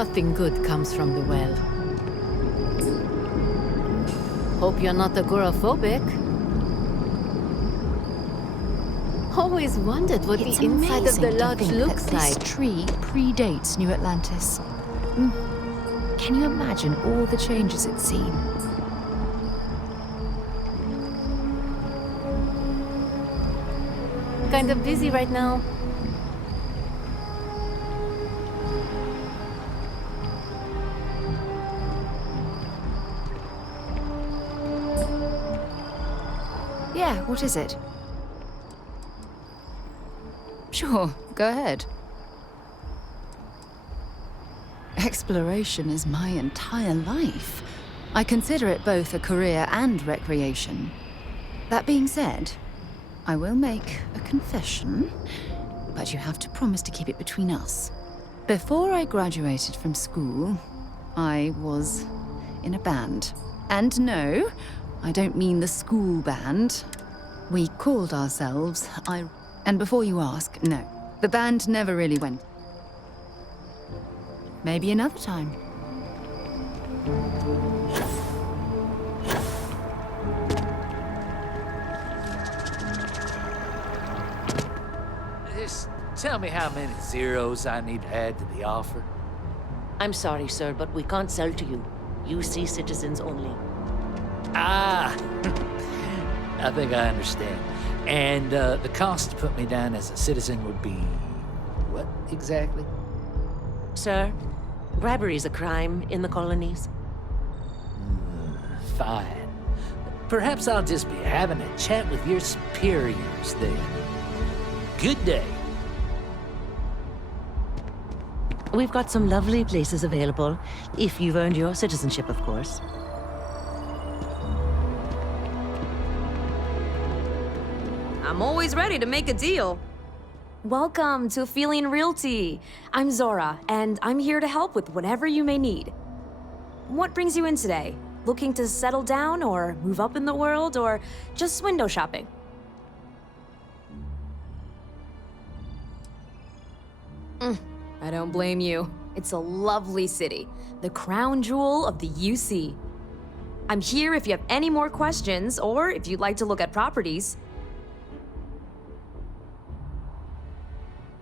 Nothing good comes from the well. Hope you're not agoraphobic. Always wondered what the inside of the lodge looks like. This tree predates New Atlantis. Can you imagine all the changes it's seen? Kind of busy right now. Yeah, what is it? Sure, go ahead. Exploration is my entire life. I consider it both a career and recreation. That being said, I will make a confession, but you have to promise to keep it between us. Before I graduated from school, I was in a band. And no, I don't mean the school band. We called ourselves And before you ask, no. The band never really went. Maybe another time. Just tell me how many zeros I need to add to the offer. I'm sorry, sir, but we can't sell to you. UC citizens only. Ah, I think I understand. And the cost to put me down as a citizen would be what exactly? Sir, bribery is a crime in the colonies. Fine. Perhaps I'll just be having a chat with your superiors then. Good day. We've got some lovely places available, if you've earned your citizenship, of course. I'm always ready to make a deal. Welcome to Feeling Realty. I'm Zora, and I'm here to help with whatever you may need. What brings you in today? Looking to settle down or move up in the world or just window shopping? I don't blame you. It's a lovely city, the crown jewel of the UC. I'm here if you have any more questions or if you'd like to look at properties.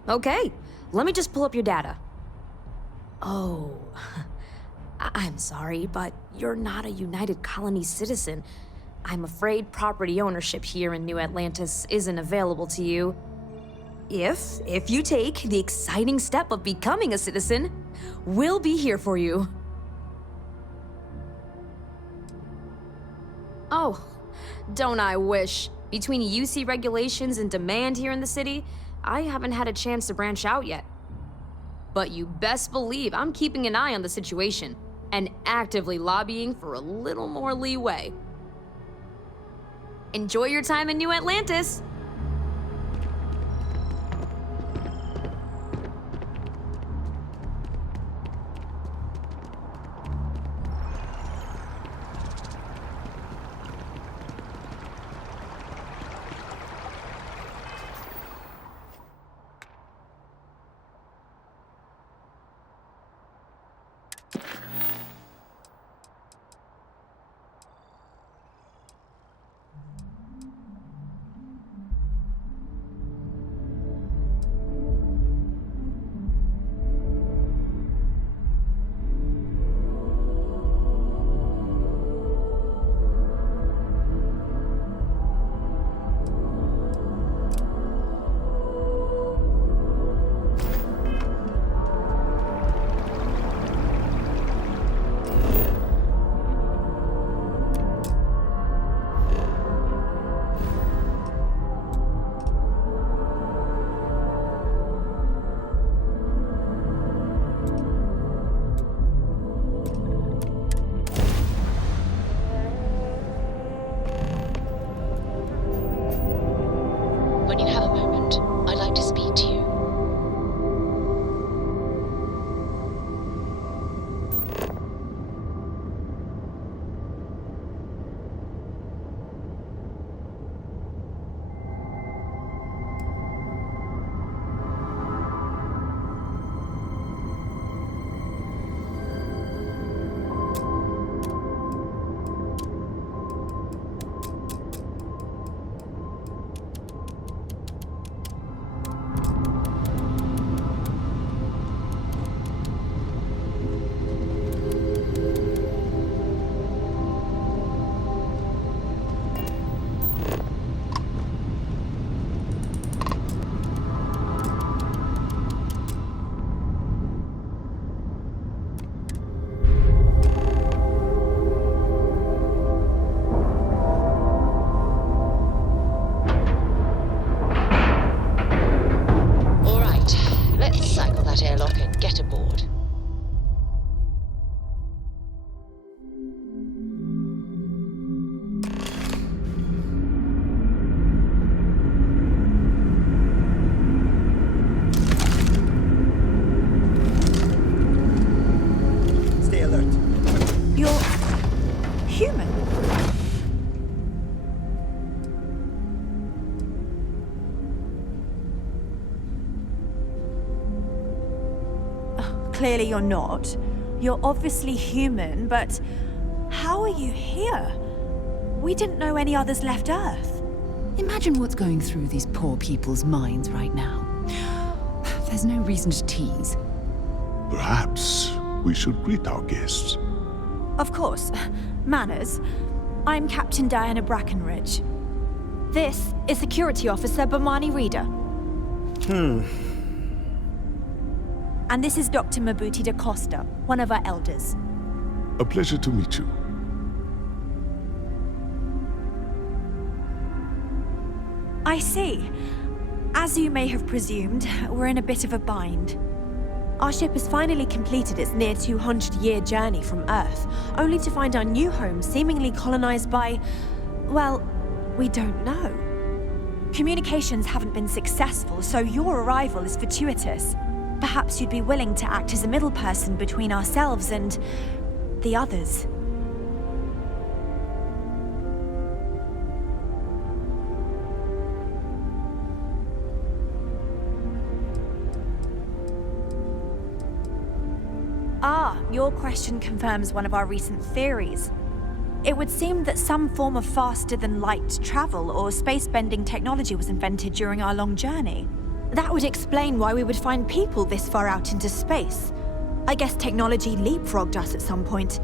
Okay, let me just pull up your data. Oh, I'm sorry, but you're not a United Colony citizen. I'm afraid property ownership here in New Atlantis isn't available to you. If you take the exciting step of becoming a citizen, we'll be here for you. Oh, don't I wish. Between UC regulations and demand here in the city, I haven't had a chance to branch out yet. But you best believe I'm keeping an eye on the situation and actively lobbying for a little more leeway. Enjoy your time in New Atlantis! When you have a moment, I'd like to speak to you. clearly you're not. You're obviously human, but how are you here? We didn't know any others left Earth. Imagine what's going through these poor people's minds right now. There's no reason to tease. Perhaps we should greet our guests. Of course. Manners. I'm Captain Diana Brackenridge. This is Security Officer Bomani Reader. And this is Dr. Mabuti da Costa, one of our elders. A pleasure to meet you. I see. As you may have presumed, we're in a bit of a bind. Our ship has finally completed its near 200-year journey from Earth, only to find our new home seemingly colonized by, well, we don't know. Communications haven't been successful, so your arrival is fortuitous. Perhaps you'd be willing to act as a middle person between ourselves and the others. Ah, your question confirms one of our recent theories. It would seem that some form of faster-than-light travel or space-bending technology was invented during our long journey. That would explain why we would find people this far out into space. I guess technology leapfrogged us at some point.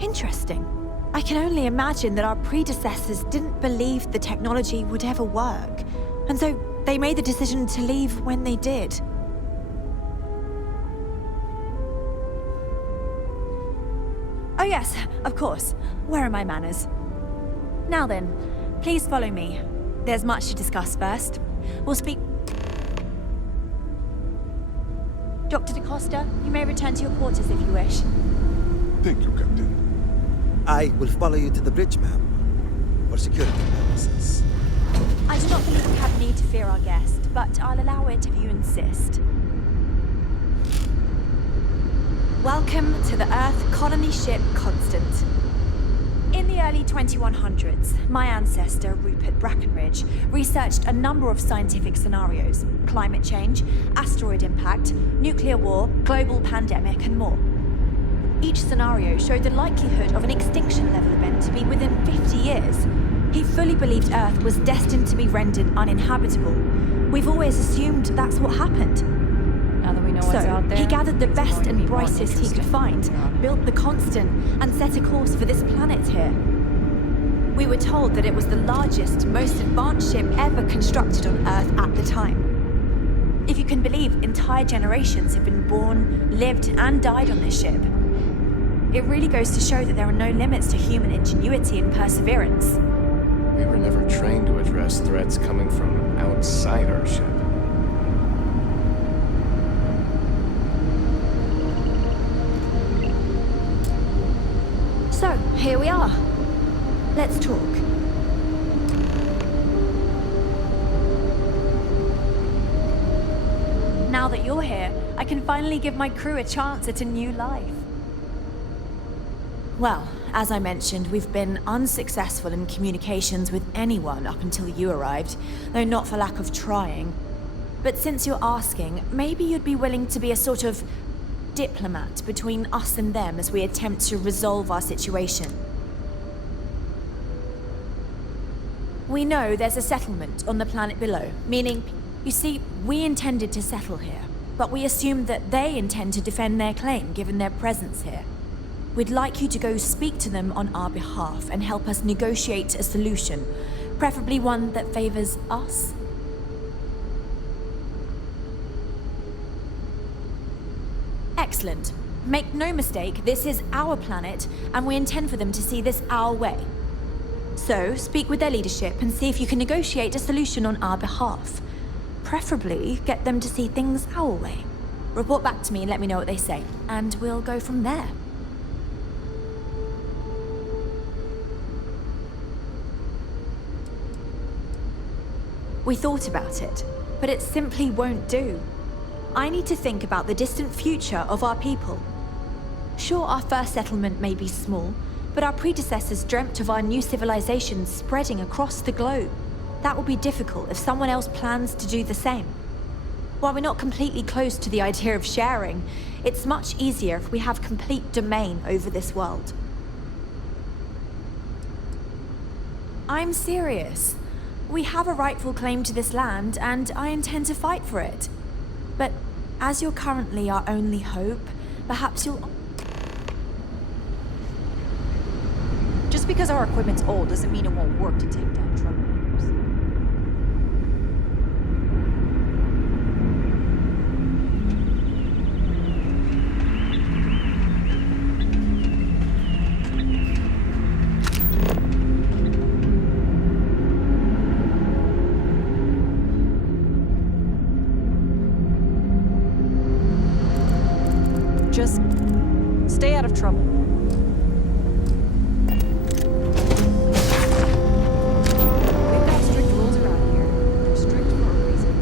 Interesting. I can only imagine that our predecessors didn't believe the technology would ever work, and so they made the decision to leave when they did. Oh yes, of course. Where are my manners? Now then, please follow me. There's much to discuss first. We'll speak... Dr. da Costa, you may return to your quarters if you wish. Thank you, Captain. I will follow you to the bridge, ma'am, for security purposes. I do not believe we have need to fear our guest, but I'll allow it if you insist. Welcome to the Earth colony ship Constant. In the early 2100s, my ancestor, Rupert Brackenridge, researched a number of scientific scenarios: climate change, asteroid impact, nuclear war, global pandemic, and more. Each scenario showed the likelihood of an extinction-level event to be within 50 years. He fully believed Earth was destined to be rendered uninhabitable. We've always assumed that's what happened. Now that we know what's out there, he gathered the it's best going to and be more brightest he could interesting. find, built the Constant, and set a course for this planet here. We were told that it was the largest, most advanced ship ever constructed on Earth at the time. If you can believe, entire generations have been born, lived, and died on this ship. It really goes to show that there are no limits to human ingenuity and perseverance. We were never trained to address threats coming from outside our ship. So, here we are. Let's talk. Now that you're here, I can finally give my crew a chance at a new life. Well, as I mentioned, we've been unsuccessful in communications with anyone up until you arrived, though not for lack of trying. But since you're asking, maybe you'd be willing to be a sort of diplomat between us and them as we attempt to resolve our situation. We know there's a settlement on the planet below, meaning, you see, we intended to settle here, but we assumed that they intend to defend their claim given their presence here. We'd like you to go speak to them on our behalf and help us negotiate a solution, preferably one that favors us. Excellent. Make no mistake, this is our planet, and we intend for them to see this our way. So, speak with their leadership and see if you can negotiate a solution on our behalf. Preferably, get them to see things our way. Report back to me and let me know what they say, and we'll go from there. We thought about it, but it simply won't do. I need to think about the distant future of our people. Sure, our first settlement may be small, but our predecessors dreamt of our new civilization spreading across the globe. That will be difficult if someone else plans to do the same. While we're not completely close to the idea of sharing, it's much easier if we have complete domain over this world. I'm serious. We have a rightful claim to this land, and I intend to fight for it. But as you're currently our only hope, perhaps you'll... Just because our equipment's old doesn't mean it won't work to take down troublemakers. Just stay out of trouble. We've got strict rules around here. They're strict for a reason.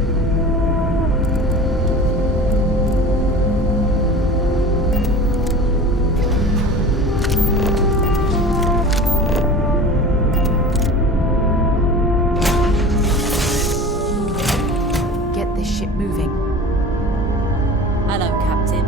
Get this ship moving. Hello, Captain.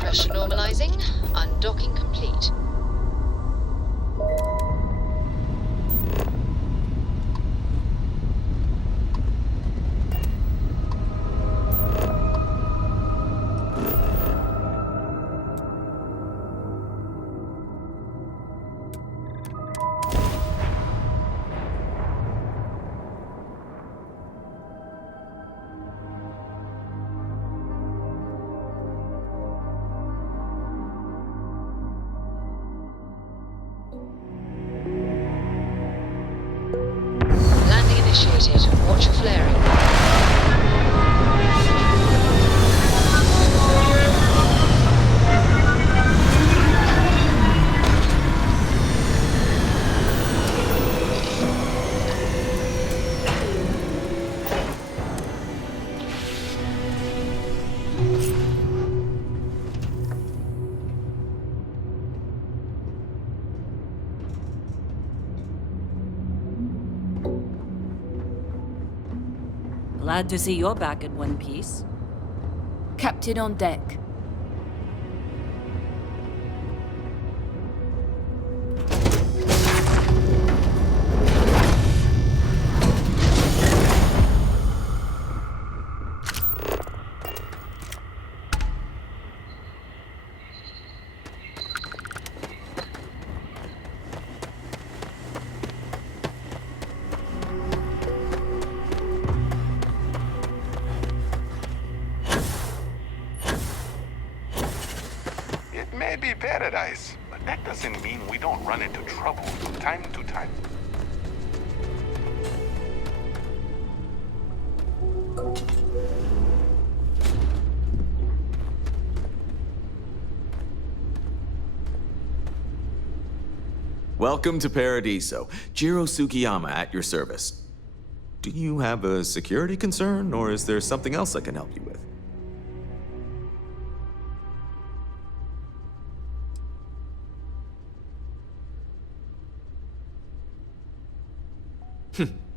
Pressure normalizing. Undocking complete. Landing initiated. Watch for flaring. Glad to see you're back in one piece. Captain on deck. It may be paradise, but that doesn't mean we don't run into trouble from time to time. Welcome to Paradiso. Jiro Sugiyama at your service. Do you have a security concern, or is there something else I can help you with?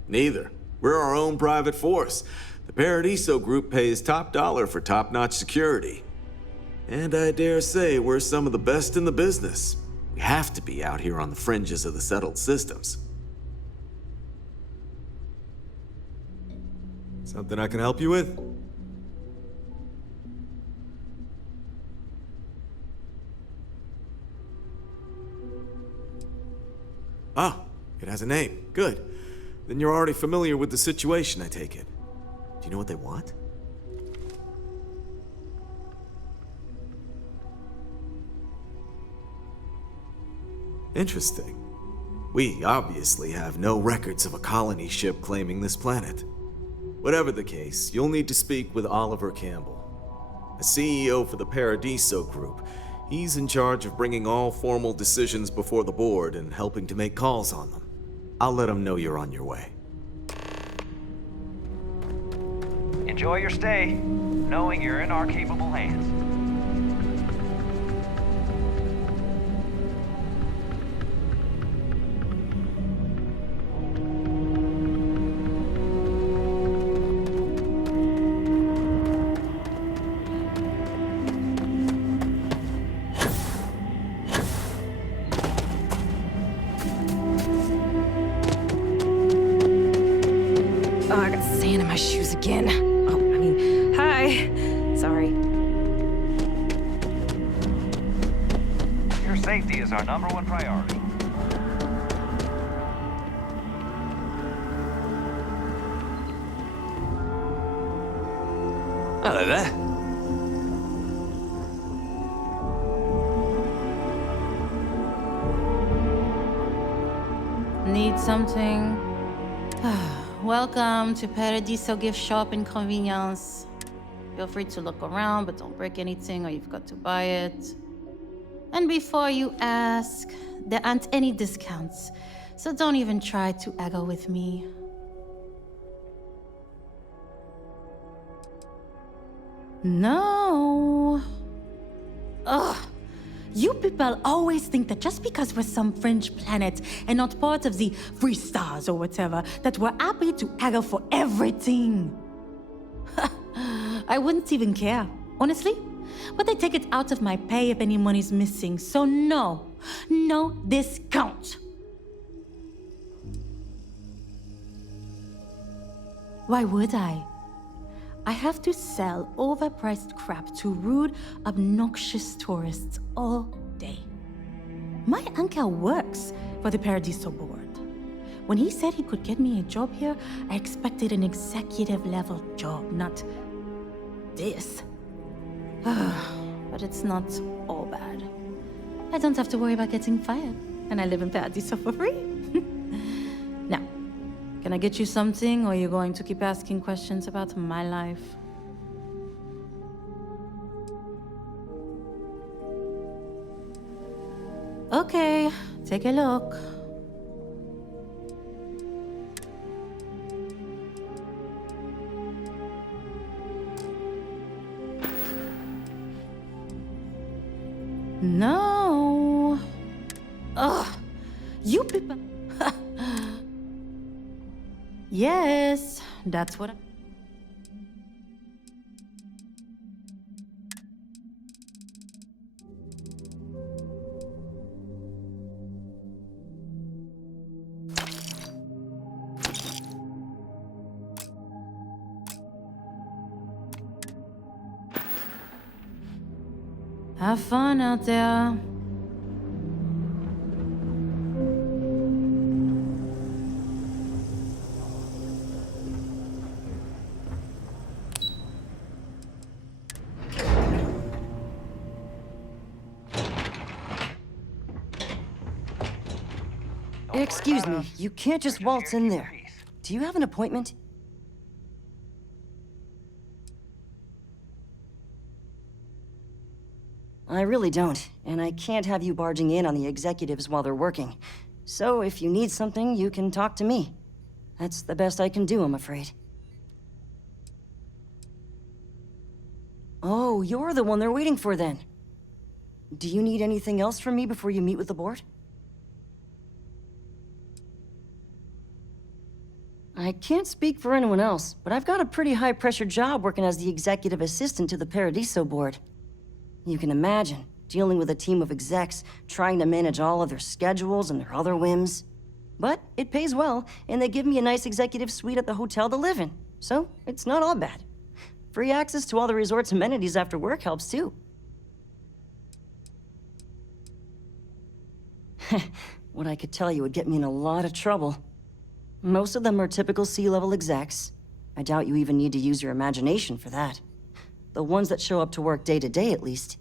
Neither. We're our own private force. The Paradiso Group pays top dollar for top-notch security. And I dare say we're some of the best in the business. We have to be out here on the fringes of the settled systems. Something I can help you with? Oh, it has a name. Good. Then you're already familiar with the situation, I take it. Do you know what they want? Interesting. We obviously have no records of a colony ship claiming this planet. Whatever the case, you'll need to speak with Oliver Campbell, the CEO for the Paradiso Group. He's in charge of bringing all formal decisions before the board and helping to make calls on them. I'll let him know you're on your way. Enjoy your stay, knowing you're in our capable hands. Oh, I got sand in my shoes again. Oh, I mean, hi. Sorry. Your safety is our #1 priority. Hello there. Need something? Welcome to Paradiso Gift Shop and Convenience. Feel free to look around, but don't break anything or you've got to buy it. And before you ask, there aren't any discounts, so don't even try to haggle with me. No. Ugh. You people always think that just because we're some fringe planet and not part of the free stars or whatever, that we're happy to haggle for everything. I wouldn't even care, honestly. But they take it out of my pay if any money's missing, so no discount. Why would I? I have to sell overpriced crap to rude, obnoxious tourists all day. My uncle works for the Paradiso board. When he said he could get me a job here, I expected an executive level job, not this. But it's not all bad. I don't have to worry about getting fired, and I live in Paradiso for free. Now, can I get you something, or are you going to keep asking questions about my life? Okay, take a look. No. Ugh, you people. Yes, that's what Have fun out there. Excuse me, you can't just waltz in there. Do you have an appointment? I really don't, and I can't have you barging in on the executives while they're working. So if you need something, you can talk to me. That's the best I can do, I'm afraid. Oh, you're the one they're waiting for then. Do you need anything else from me before you meet with the board? I can't speak for anyone else, but I've got a pretty high-pressure job working as the executive assistant to the Paradiso board. You can imagine, dealing with a team of execs, trying to manage all of their schedules and their other whims. But it pays well, and they give me a nice executive suite at the hotel to live in, so it's not all bad. Free access to all the resort's amenities after work helps too. What I could tell you would get me in a lot of trouble. Most of them are typical C-level execs. I doubt you even need to use your imagination for that. The ones that show up to work day to day, at least.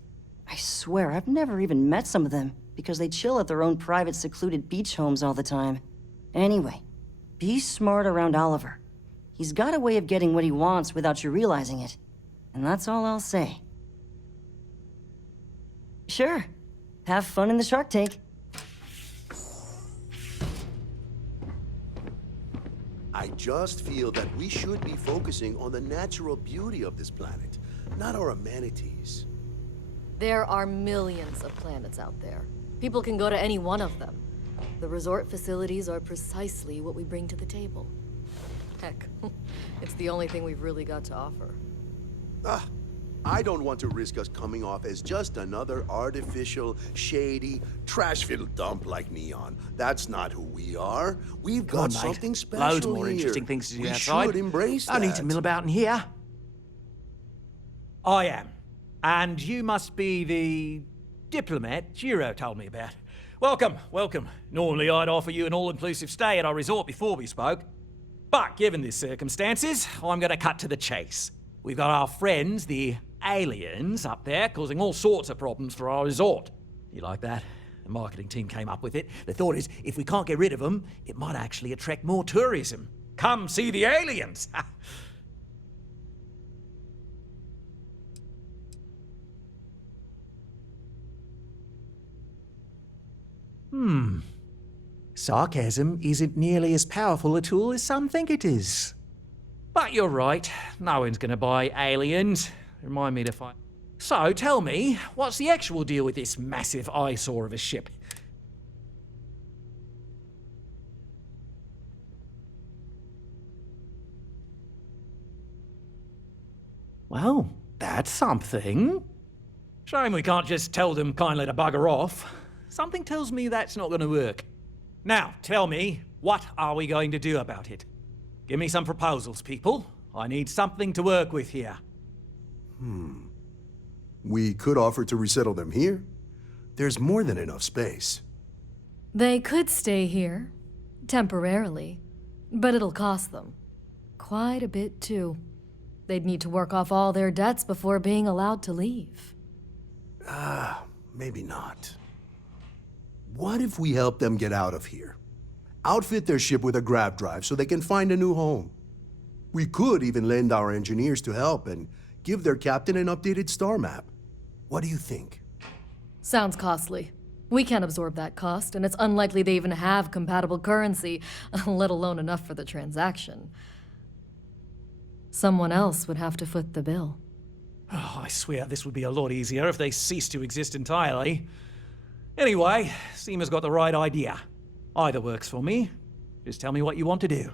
I swear, I've never even met some of them, because they chill at their own private, secluded beach homes all the time. Anyway, be smart around Oliver. He's got a way of getting what he wants without you realizing it. And that's all I'll say. Sure. Have fun in the shark tank. I just feel that we should be focusing on the natural beauty of this planet, not our amenities. There are millions of planets out there. People can go to any one of them. The resort facilities are precisely what we bring to the table. Heck, it's the only thing we've really got to offer. I don't want to risk us coming off as just another artificial, shady, trash-filled dump like Neon. That's not who we are. We've got something special Loads more here. interesting things to do we outside. should embrace I that. need to mill about in here. I am. And you must be the diplomat Jiro told me about. Welcome, welcome. Normally I'd offer you an all-inclusive stay at our resort before we spoke. But given the circumstances, I'm going to cut to the chase. We've got our friends, the aliens, up there causing all sorts of problems for our resort. You like that? The marketing team came up with it. The thought is, if we can't get rid of them, it might actually attract more tourism. Come see the aliens! Sarcasm isn't nearly as powerful a tool as some think it is. But you're right, no one's gonna buy aliens. Remind me to find... So, tell me, what's the actual deal with this massive eyesore of a ship? Well, that's something. Shame we can't just tell them kindly to bugger off. Something tells me that's not gonna work. Now, tell me, what are we going to do about it? Give me some proposals, people. I need something to work with here. We could offer to resettle them here. There's more than enough space. They could stay here, temporarily, but it'll cost them. Quite a bit, too. They'd need to work off all their debts before being allowed to leave. Maybe not. What if we help them get out of here? Outfit their ship with a grav drive so they can find a new home. We could even lend our engineers to help and give their captain an updated star map. What do you think? Sounds costly. We can't absorb that cost, and it's unlikely they even have compatible currency, let alone enough for the transaction. Someone else would have to foot the bill. Oh, I swear this would be a lot easier if they ceased to exist entirely. Anyway, Seema's got the right idea. Either works for me. Just tell me what you want to do.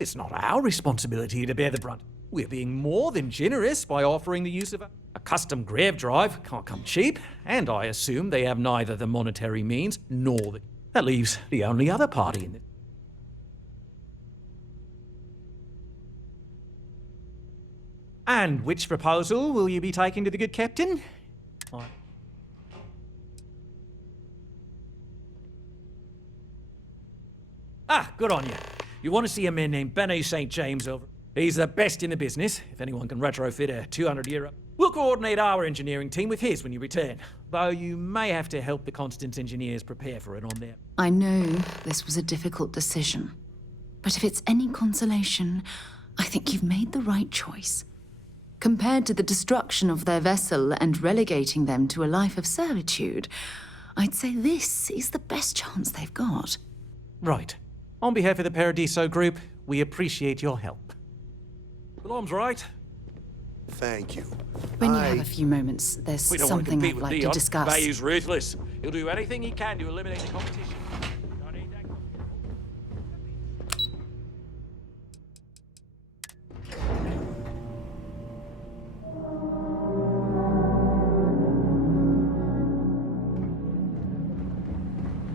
It's not our responsibility to bear the brunt. We're being more than generous by offering the use of a custom grav drive. Can't come cheap, and I assume they have neither the monetary means nor the... That leaves the only other party in it. And which proposal will you be taking to the good captain? Good on you. You want to see a man named Benny St. James over? He's the best in the business. If anyone can retrofit a 200-euro, we'll coordinate our engineering team with his when you return. Though you may have to help the Constance engineers prepare for it on their... I know this was a difficult decision, but if it's any consolation, I think you've made the right choice. Compared to the destruction of their vessel and relegating them to a life of servitude, I'd say this is the best chance they've got. Right. On behalf of the Paradiso Group, we appreciate your help. Alarm's right. Thank you. When you have a few moments, there's something I'd like to discuss. Bayou's ruthless. He'll do anything he can to eliminate the competition.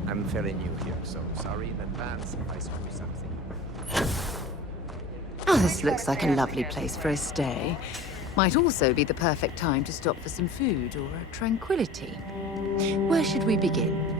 I'm fairly new here, so sorry in advance if I screw something. Oh, this looks like a lovely place for a stay. Might also be the perfect time to stop for some food or tranquility. Where should we begin?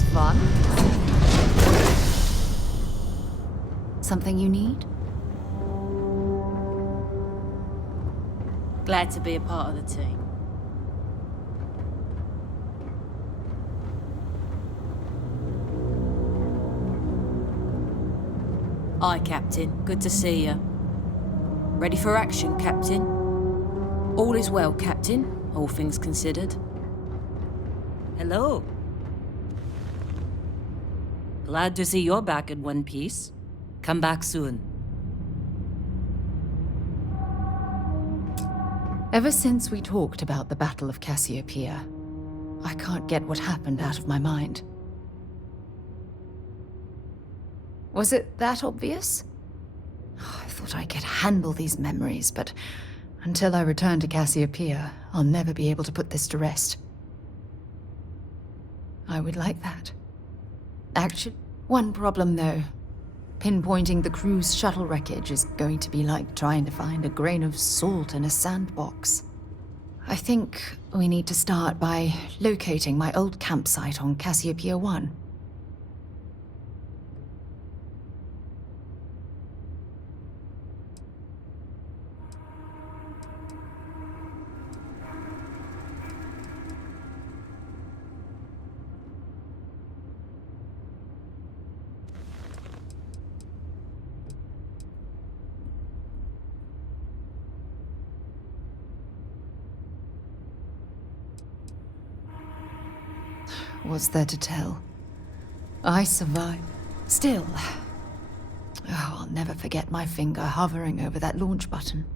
was fun. Something you need? Glad to be a part of the team. Aye, Captain. Good to see you. Ready for action, Captain? All is well, Captain, all things considered. Hello. Glad to see you're back in one piece. Come back soon. Ever since we talked about the Battle of Cassiopeia, I can't get what happened out of my mind. Was it that obvious? I thought I could handle these memories, but until I return to Cassiopeia, I'll never be able to put this to rest. I would like that. Actually, one problem though. Pinpointing the crew's shuttle wreckage is going to be like trying to find a grain of salt in a sandbox. I think we need to start by locating my old campsite on Cassiopeia 1. What's there to tell? I survived. Still, I'll never forget my finger hovering over that launch button.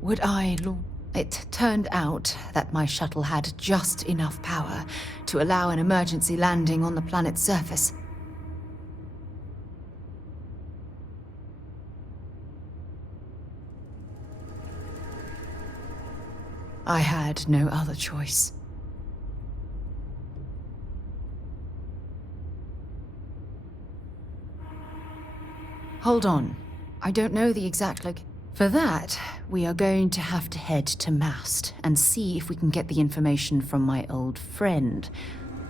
Would I launch? It turned out that my shuttle had just enough power to allow an emergency landing on the planet's surface. I had no other choice. Hold on. I don't know the exact For that, we are going to have to head to Mast and see if we can get the information from my old friend,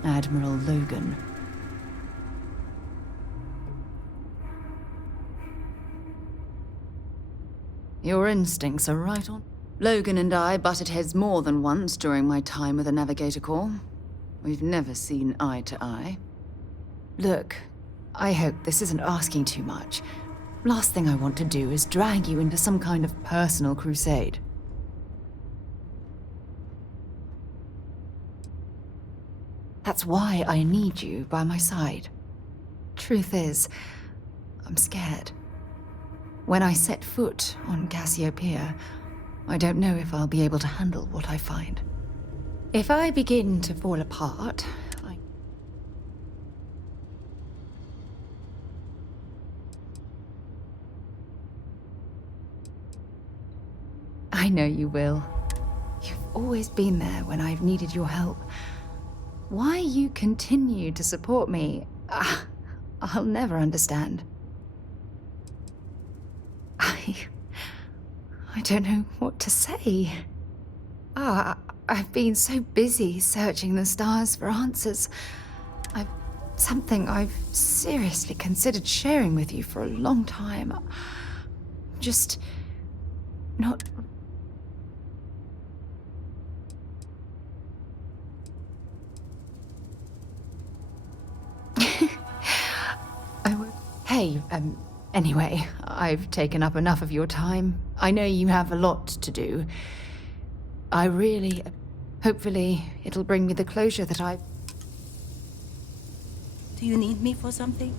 Admiral Logan. Your instincts are right on. Logan and I butted heads more than once during my time with the Navigator Corps. We've never seen eye to eye. Look, I hope this isn't asking too much. Last thing I want to do is drag you into some kind of personal crusade. That's why I need you by my side. Truth is, I'm scared. When I set foot on Cassiopeia, I don't know if I'll be able to handle what I find. If I begin to fall apart, I know you will. You've always been there when I've needed your help. Why you continue to support me, I'll never understand. I don't know what to say. I've been so busy searching the stars for answers. Something I've seriously considered sharing with you for a long time. Just not... Hey, anyway, I've taken up enough of your time. I know you have a lot to do. Hopefully, it'll bring me the closure that I... Do you need me for something?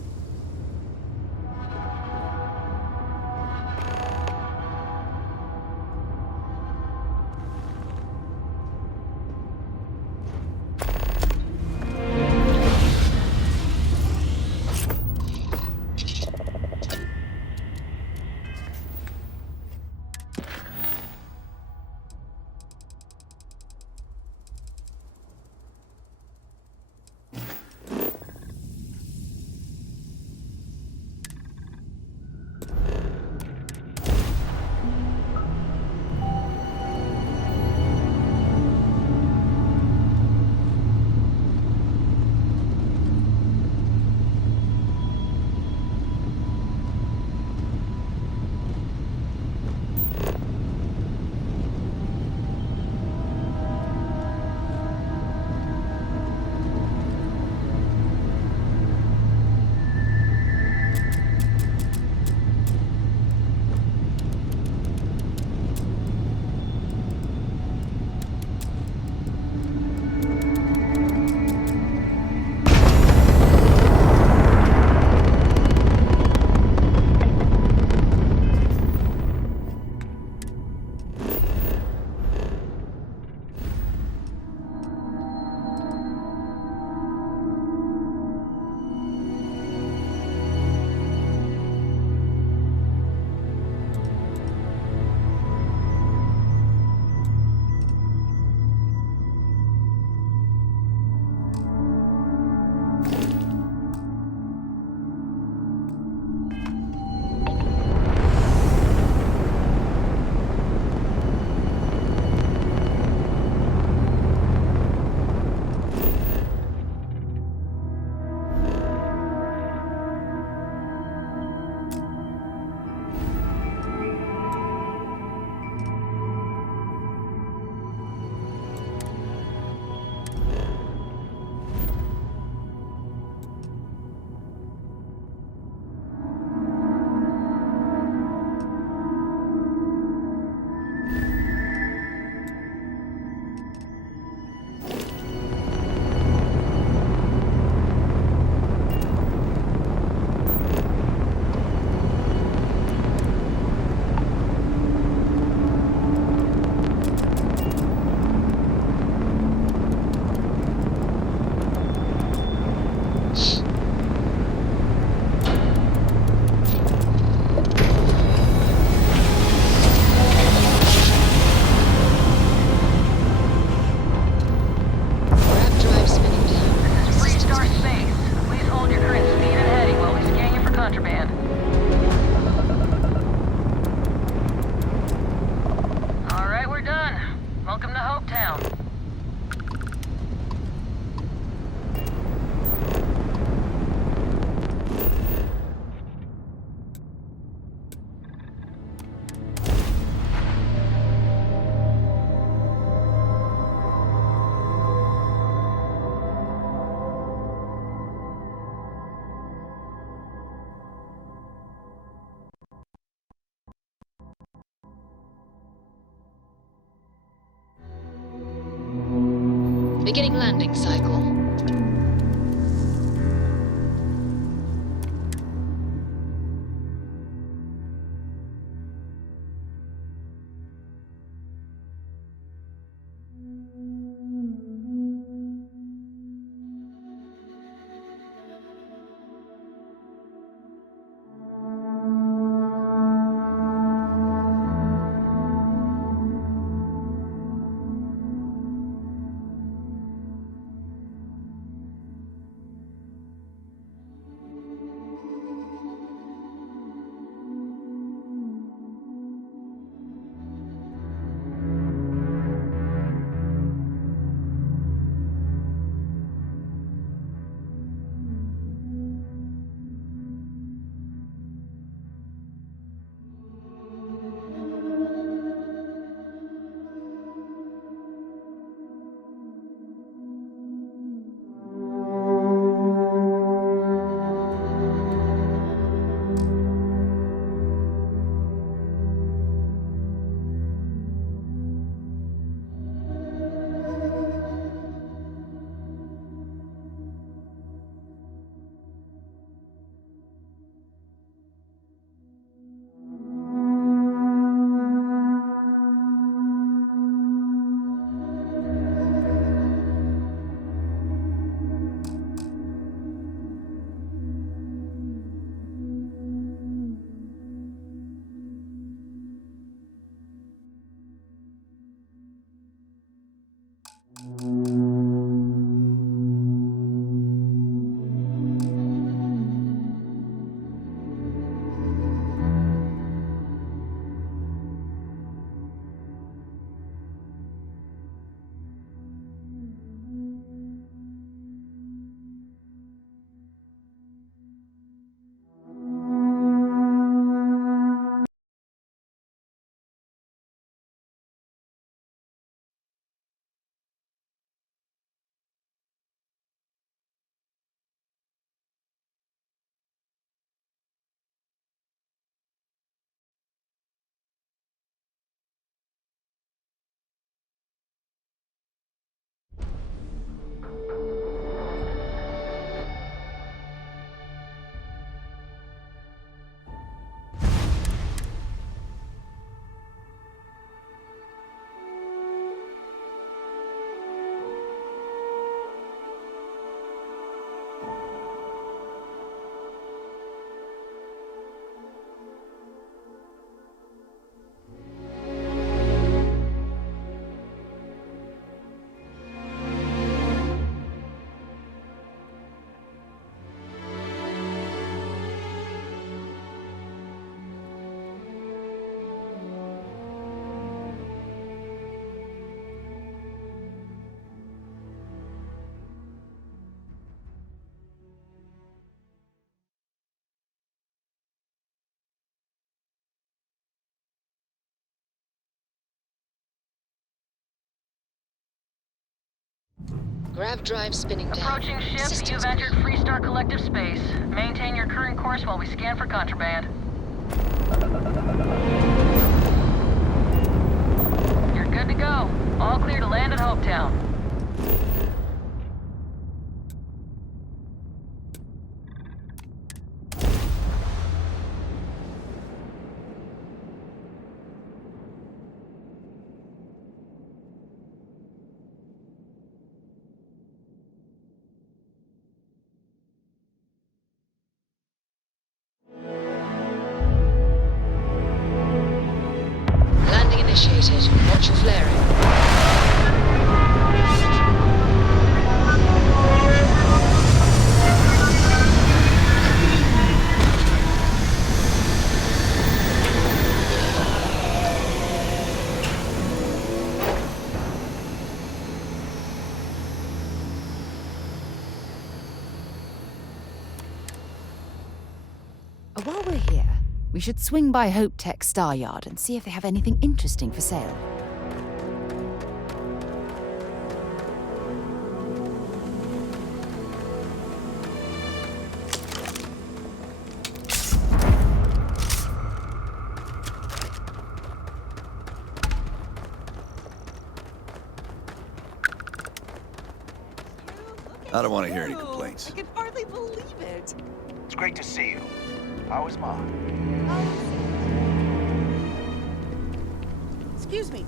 Beginning landing cycle. Grav drive spinning down. Approaching ship, you've entered Freestar Collective space. Maintain your current course while we scan for contraband. You're good to go. All clear to land at Hopetown. Initiated. Watch your flaring. While we're here, we should swing by Hope Tech Star Yard and see if they have anything interesting for sale. I don't want to hear any complaints. I can hardly believe it. It's great to see you. How is Mom? Excuse me.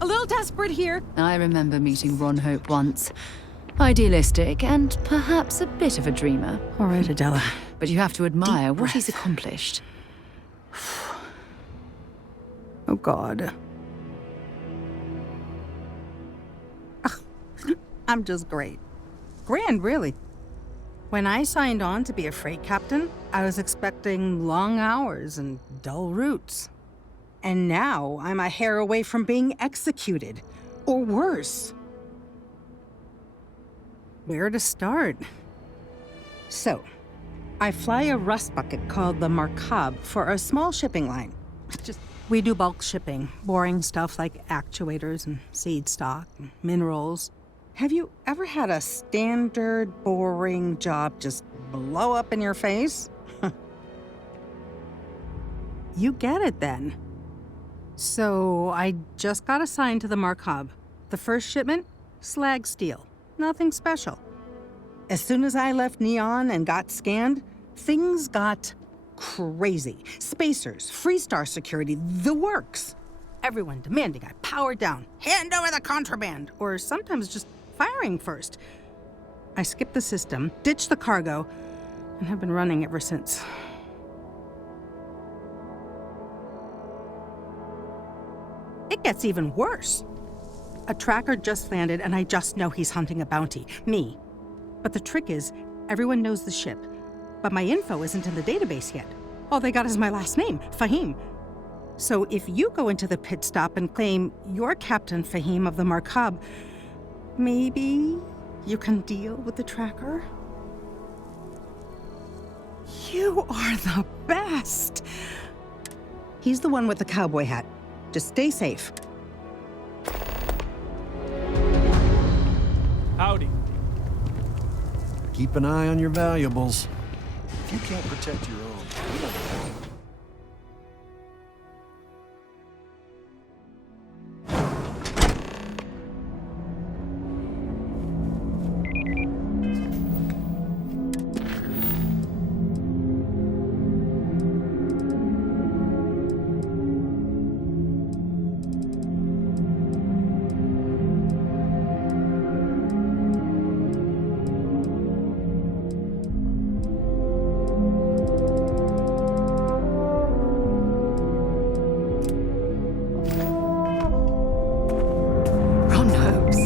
A little desperate here. I remember meeting Ron Hope once. Idealistic and perhaps a bit of a dreamer. All right, Adela. But you have to admire Deep what he's breath. accomplished. Oh, God. I'm just great. Grand, really. When I signed on to be a freight captain, I was expecting long hours and dull routes. And now I'm a hair away from being executed. Or worse. Where to start? So, I fly a rust bucket called the Markab for a small shipping line. We do bulk shipping, boring stuff like actuators and seed stock and minerals. Have you ever had a standard, boring job just blow up in your face? You get it then. So I just got assigned to the Markab. The first shipment, slag steel. Nothing special. As soon as I left Neon and got scanned, things got crazy. Spacers, Freestar security, the works. Everyone demanding I power down, hand over the contraband, or sometimes just firing first. I skipped the system, ditched the cargo, and have been running ever since. It gets even worse. A tracker just landed, and I just know he's hunting a bounty. Me. But the trick is, everyone knows the ship. But my info isn't in the database yet. All they got is my last name, Fahim. So if you go into the pit stop and claim you're Captain Fahim of the Markab, maybe you can deal with the tracker? You are the best! He's the one with the cowboy hat. Just stay safe. Howdy. Keep an eye on your valuables. If you can't protect your own, we don't know.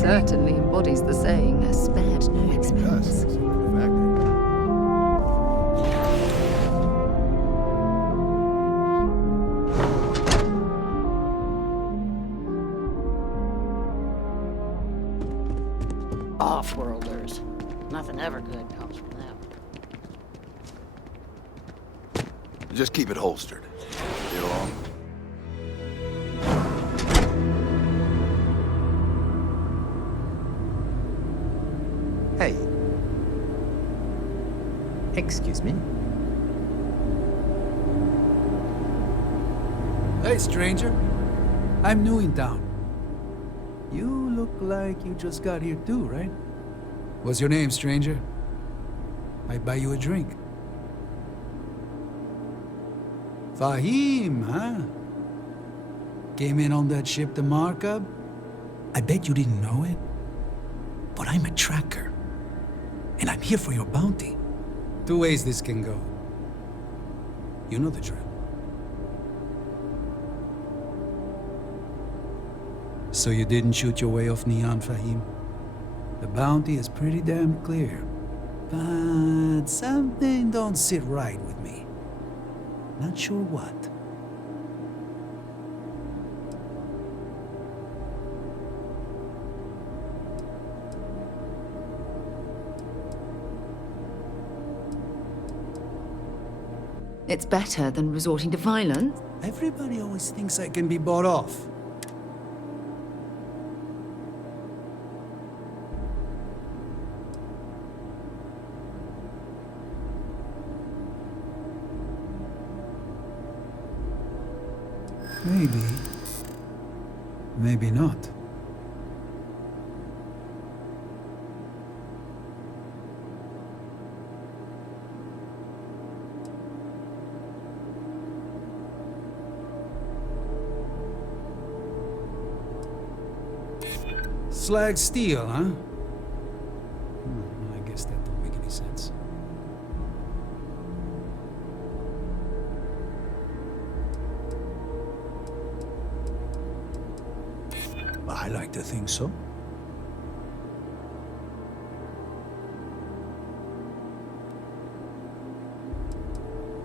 Certainly embodies the saying, spared no expense. Off-worlders. Nothing ever good comes from them. Just keep it holstered. Get along? Hey. Excuse me? Hey, stranger. I'm new in town. You look like you just got here too, right? What's your name, stranger? Might buy you a drink. Fahim, huh? Came in on that ship, the Markab? I bet you didn't know it. But I'm a tracker. And I'm here for your bounty. Two ways this can go. You know the drill. So you didn't shoot your way off Neon, Fahim? The bounty is pretty damn clear. But something don't sit right with me. Not sure what. It's better than resorting to violence. Everybody always thinks I can be bought off. Maybe. Maybe not. Slag steel, huh? Well, I guess that don't make any sense. I like to think so.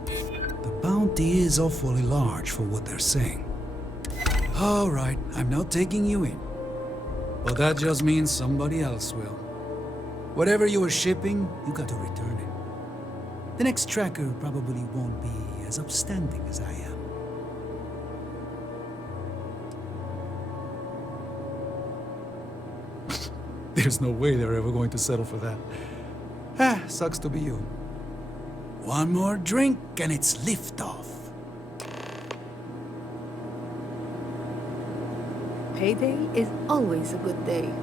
The bounty is awfully large for what they're saying. All right, I'm not taking you in. But that just means somebody else will. Whatever you were shipping, you got to return it. The next tracker probably won't be as upstanding as I am. There's no way they're ever going to settle for that. Ah, sucks to be you. One more drink and it's liftoff. Payday is always a good day.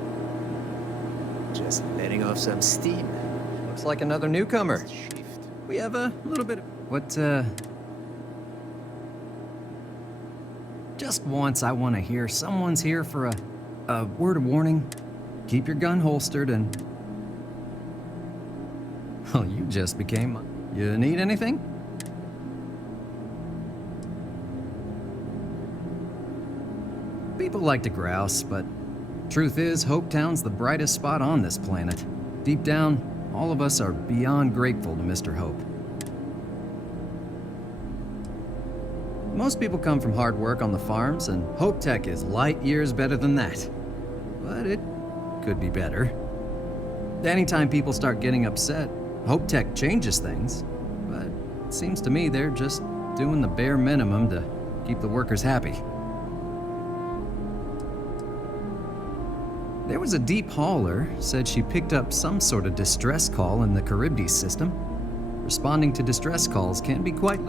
Just letting off some steam. Looks like another newcomer. We have a little bit of... What, Just once I want to hear someone's here for a word of warning. Keep your gun holstered and... Oh, you just became... You need anything? People like to grouse, but truth is, Hopetown's the brightest spot on this planet. Deep down, all of us are beyond grateful to Mr. Hope. Most people come from hard work on the farms, and Hope Tech is light years better than that. But it could be better. Anytime people start getting upset, Hope Tech changes things. But it seems to me they're just doing the bare minimum to keep the workers happy. There was a deep hauler said she picked up some sort of distress call in the Charybdis system. Responding to distress calls can be quite...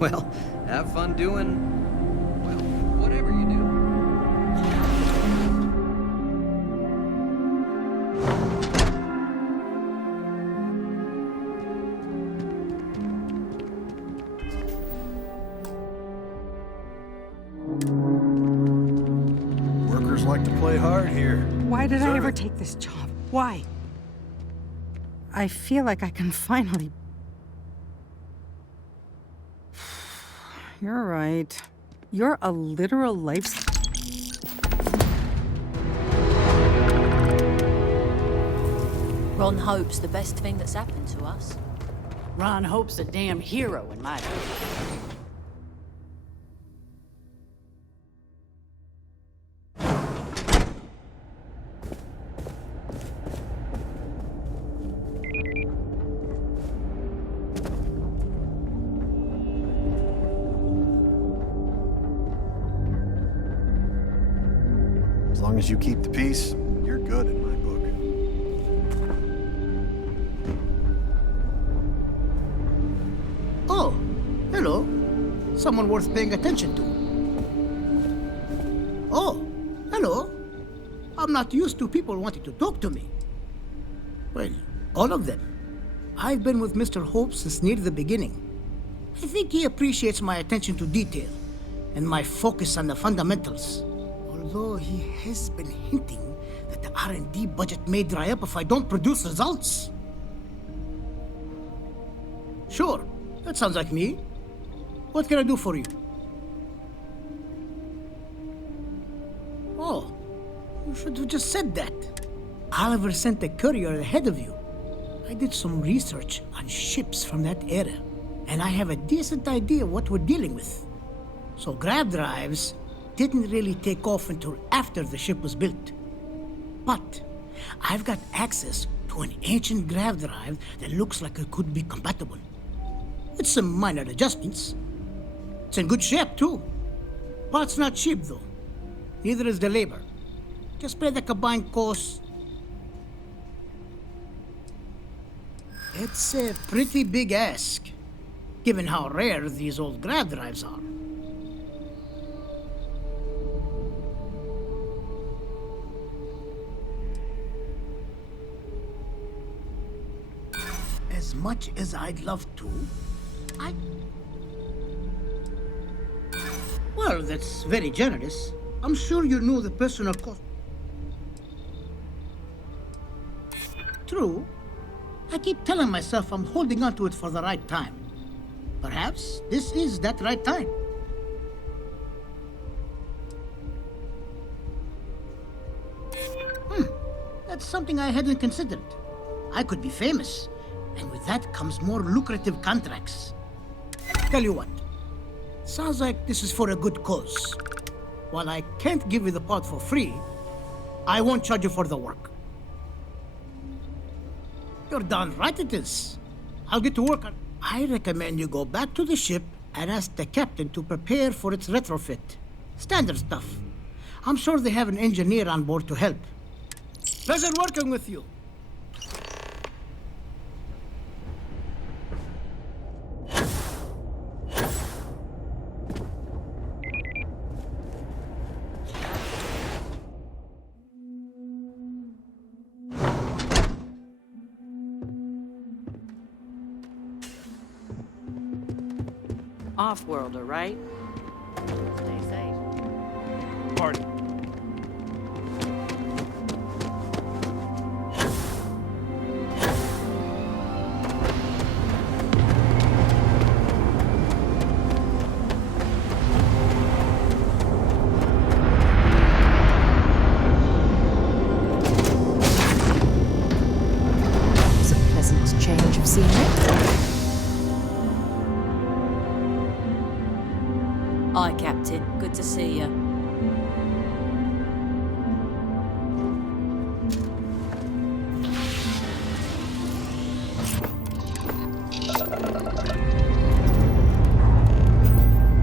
Well, have fun doing... well, whatever you do. Workers like to play hard here. Why did I ever take this job? Why? I feel like I can finally... You're right. You're a literal life... Ron Hope's the best thing that's happened to us. Ron Hope's a damn hero in my book. As long as you keep the peace, you're good in my book. Oh, hello. Someone worth paying attention to. Oh, hello. I'm not used to people wanting to talk to me. Well, all of them. I've been with Mr. Hope since near the beginning. I think he appreciates my attention to detail and my focus on the fundamentals. Although he has been hinting that the R&D budget may dry up if I don't produce results. Sure, that sounds like me. What can I do for you? Oh, you should have just said that. Oliver sent a courier ahead of you. I did some research on ships from that era, and I have a decent idea what we're dealing with. So grav drives didn't really take off until after the ship was built. But I've got access to an ancient grav drive that looks like it could be compatible. It's some minor adjustments. It's in good shape, too. Parts not cheap, though. Neither is the labor. Just pay the combined cost. It's a pretty big ask, given how rare these old grav drives are. As much as I'd love to, Well, that's very generous. I'm sure you knew the personal cost. True. I keep telling myself I'm holding on to it for the right time. Perhaps this is that right time. That's something I hadn't considered. I could be famous, and with that comes more lucrative contracts. Tell you what, sounds like this is for a good cause. While I can't give you the pod for free, I won't charge you for the work. You're darn right it is. I'll get to work on... I recommend you go back to the ship and ask the captain to prepare for its retrofit. Standard stuff. I'm sure they have an engineer on board to help. Pleasure working with you. Off-worlder, right? Stay safe. Pardon. It's a pleasant change of scenery. Hi, Captain. Good to see you.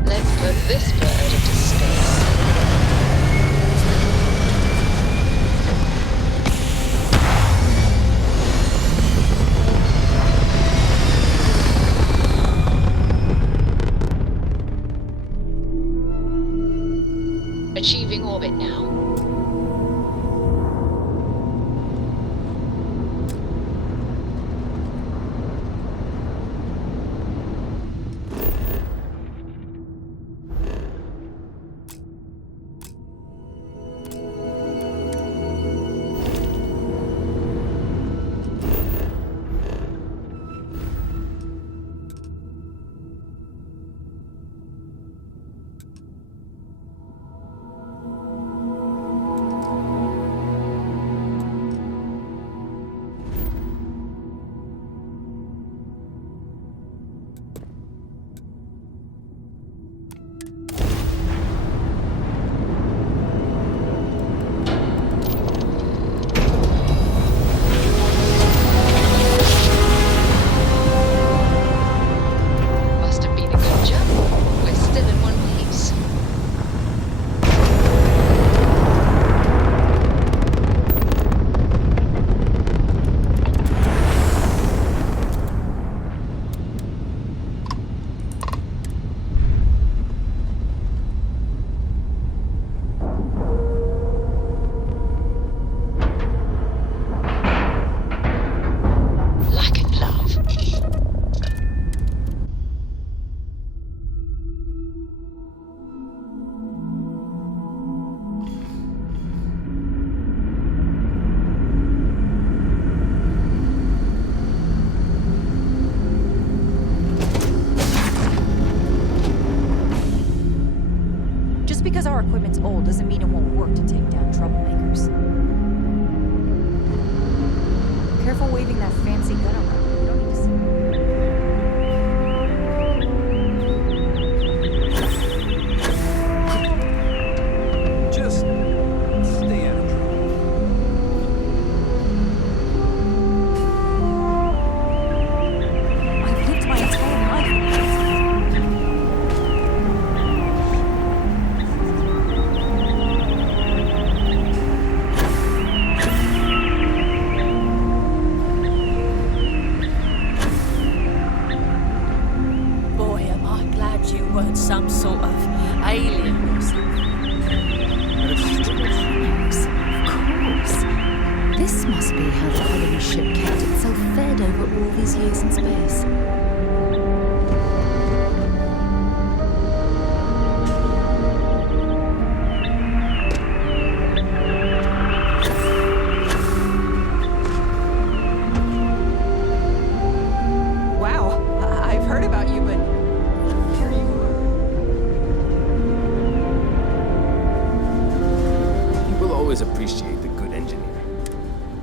Let's put this bird into space. Achieving orbit now. Because our equipment's old doesn't mean it won't work to take down troublemakers. Careful waving that fancy gun around. You don't need to see it. Just stay out of trouble. I've lived my entire life. Some sort of alien or something. Of course. This must be how the colony ship kept itself fed over all these years in space. always appreciate a good engineer.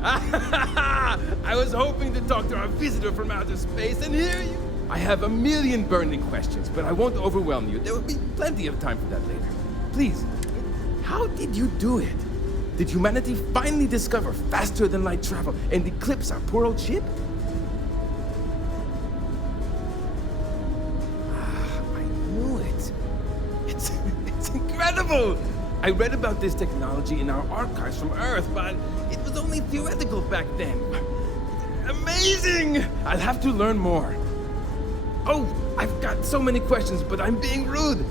I was hoping to talk to our visitor from outer space, and here you... I have a million burning questions, but I won't overwhelm you. There will be plenty of time for that later. Please, how did you do it? Did humanity finally discover faster than light travel and eclipse our poor old ship? I knew it. It's incredible! I read about this technology in our archives from Earth, but it was only theoretical back then. Amazing! I'll have to learn more. Oh, I've got so many questions, but I'm being rude.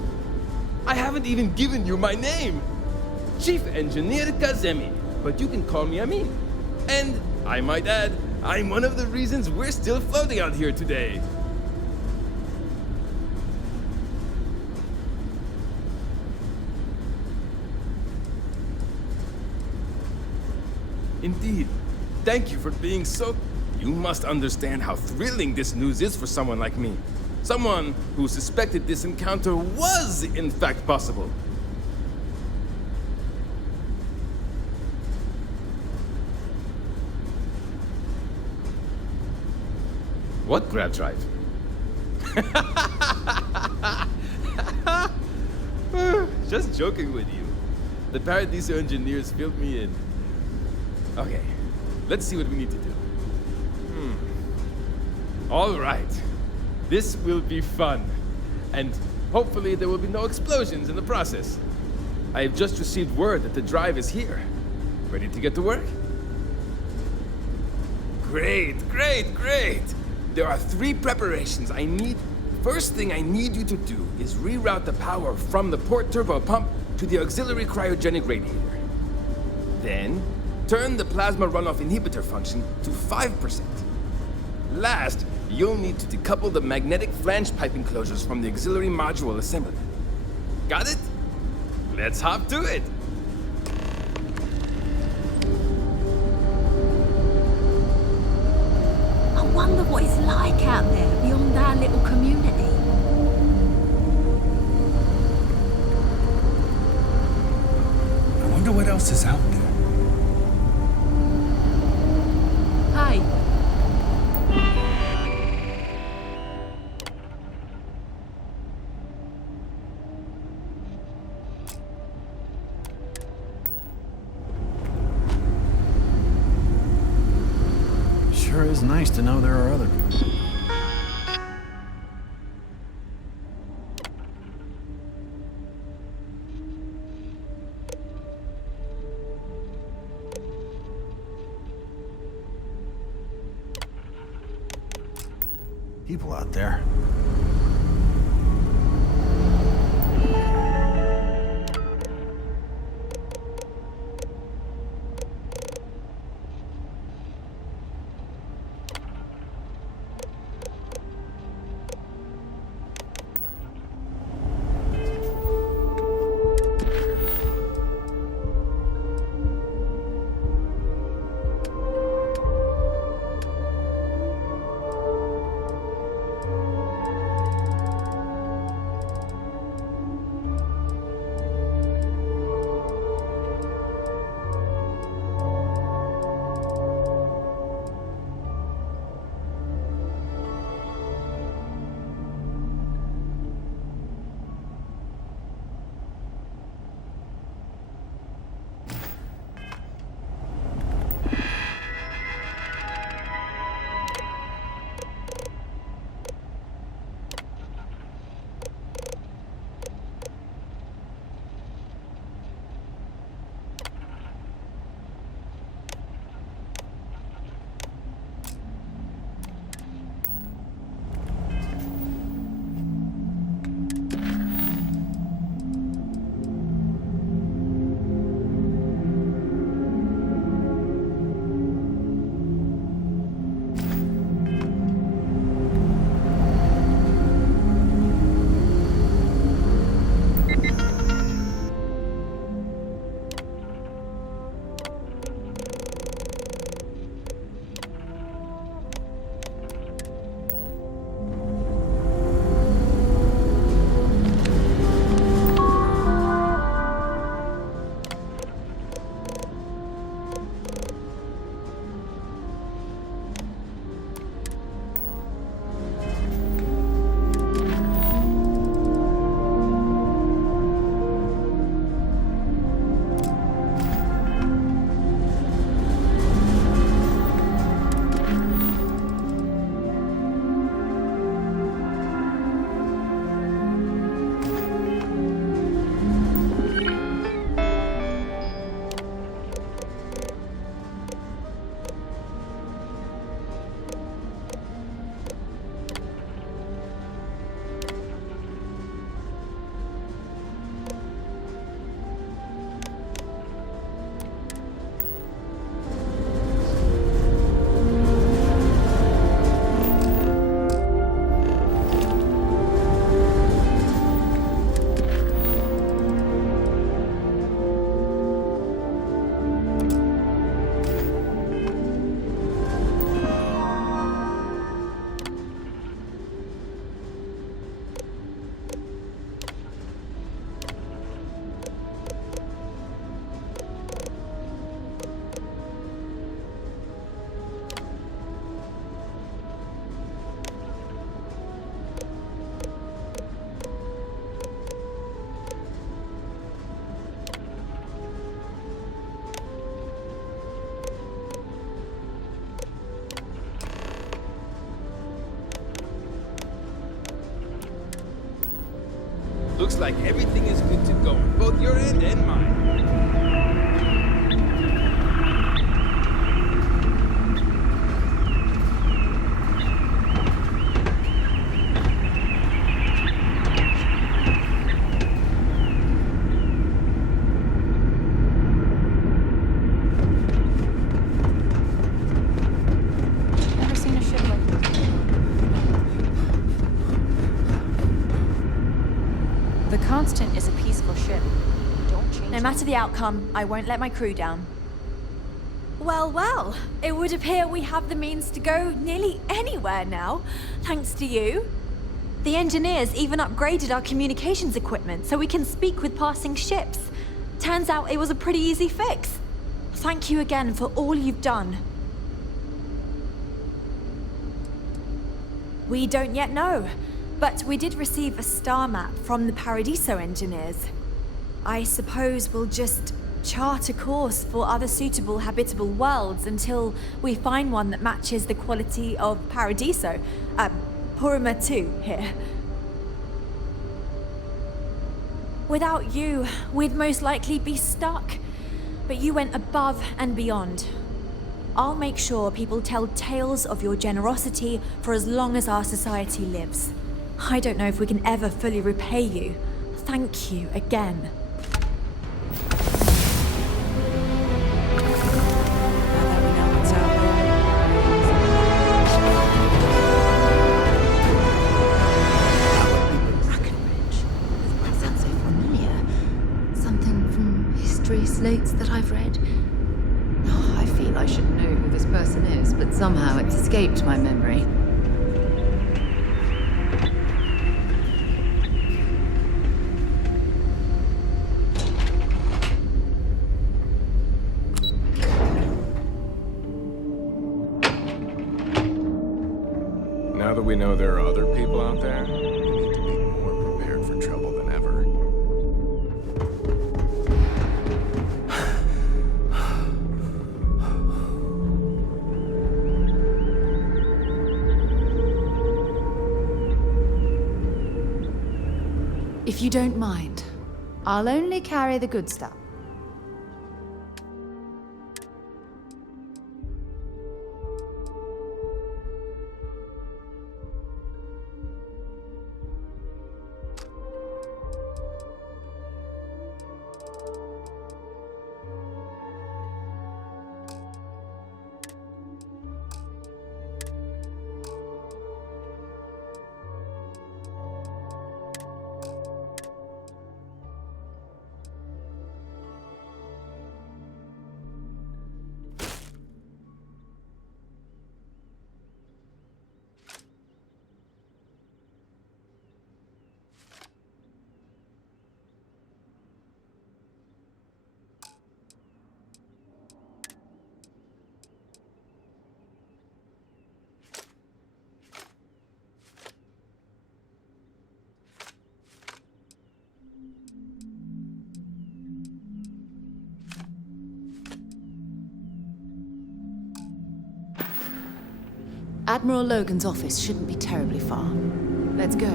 I haven't even given you my name. Chief Engineer Kazemi, but you can call me Amin. And, I might add, I'm one of the reasons we're still floating out here today. Indeed. Thank you for being so... You must understand how thrilling this news is for someone like me. Someone who suspected this encounter was, in fact, possible. What grab drive? Just joking with you. The Paradiso engineers filled me in. Okay, let's see what we need to do. All right. This will be fun. And hopefully there will be no explosions in the process. I have just received word that the drive is here. Ready to get to work? Great, great, great! There are 3 preparations I need. First thing I need you to do is reroute the power from the port turbo pump to the auxiliary cryogenic radiator. Then, turn the plasma runoff inhibitor function to 5%. Last, you'll need to decouple the magnetic flange pipe enclosures from the auxiliary module assembly. Got it? Let's hop to it! I wonder what it's like out there beyond our little community. I wonder what else is out there. Hi. Sure is nice to know there are other people out there. Looks like everything is good to go on both your end and mine. Never seen a ship like this. The Constant is a peaceful ship. Don't change No matter the outcome, I won't let my crew down. Well, well, it would appear we have the means to go nearly anywhere now, thanks to you. The engineers even upgraded our communications equipment so we can speak with passing ships. Turns out it was a pretty easy fix. Thank you again for all you've done. We don't yet know, but we did receive a star map from the Paradiso engineers. I suppose we'll just chart a course for other suitable habitable worlds until we find one that matches the quality of Paradiso. Purima 2 here. Without you, we'd most likely be stuck. But you went above and beyond. I'll make sure people tell tales of your generosity for as long as our society lives. I don't know if we can ever fully repay you. Thank you again. Slates that I've read. Oh, I feel I should know who this person is, but somehow it's escaped my memory. Now that we know there are other people out there, we need to be more prepared for trouble than ever. If you don't mind, I'll only carry the good stuff. Admiral Logan's office shouldn't be terribly far. Let's go.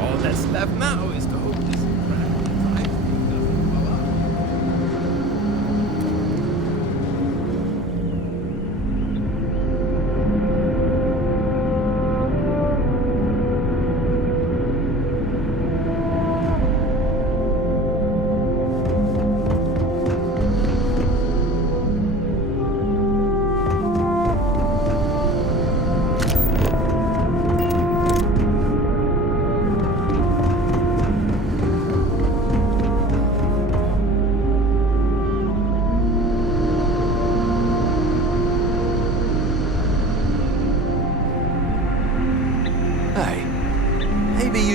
All that's left now is to hope this crack doesn't blow up.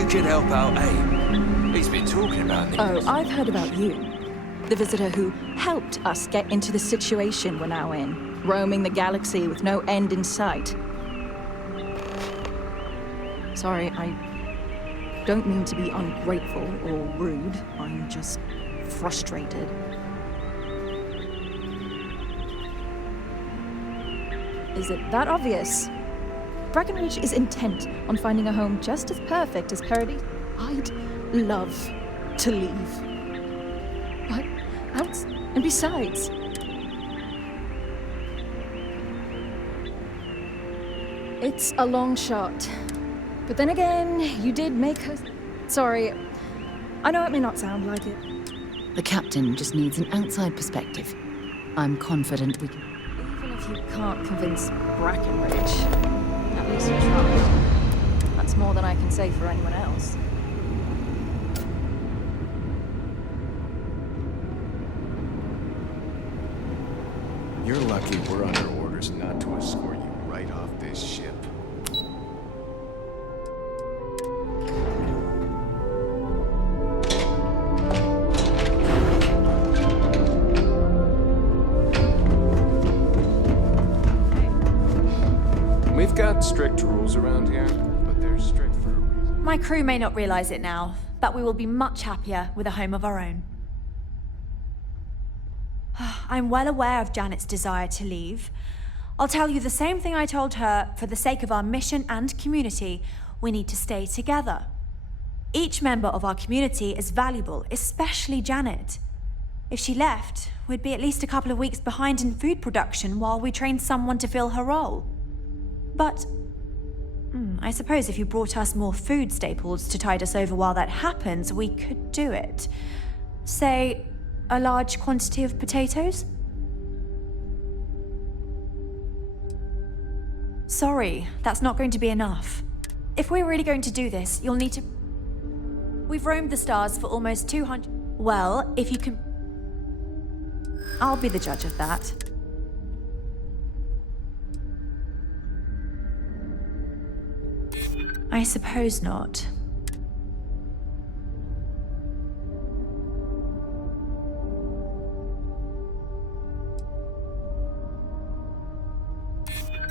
Could help out Abe. He's been talking about this. Oh, I've heard about you. The visitor who helped us get into the situation we're now in. Roaming the galaxy with no end in sight. Sorry, I don't mean to be ungrateful or rude. I'm just frustrated. Is it that obvious? Breckenridge is intent on finding a home just as perfect as Paradise. I'd love to leave. But and besides, it's a long shot. But then again, you did make her... Sorry, I know it may not sound like it. The captain just needs an outside perspective. I'm confident we can... Even if you can't convince Brackenridge, at least you tried. That's more than I can say for anyone else. You're lucky we're under orders not to escort you right off this ship. We've got strict rules around here, but they're strict for a reason. My crew may not realize it now, but we will be much happier with a home of our own. I'm well aware of Janet's desire to leave. I'll tell you the same thing I told her. For the sake of our mission and community, we need to stay together. Each member of our community is valuable, especially Janet. If she left, we'd be at least a couple of weeks behind in food production while we trained someone to fill her role. But I suppose if you brought us more food staples to tide us over while that happens, we could do it. Say, a large quantity of potatoes? Sorry, that's not going to be enough. If we're really going to do this, you'll need to... We've roamed the stars for almost 200... Well, if you can... I'll be the judge of that. I suppose not.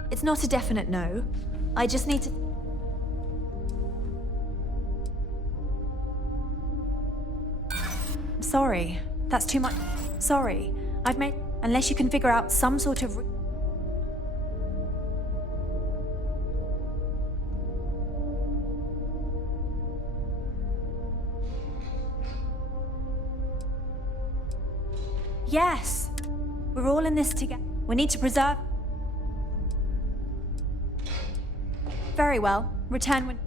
It's not a definite no. I just need to... Sorry, that's too much. Sorry, I've made... Unless you can figure out some sort of... Yes, we're all in this together. We need to preserve... Very well. Return when...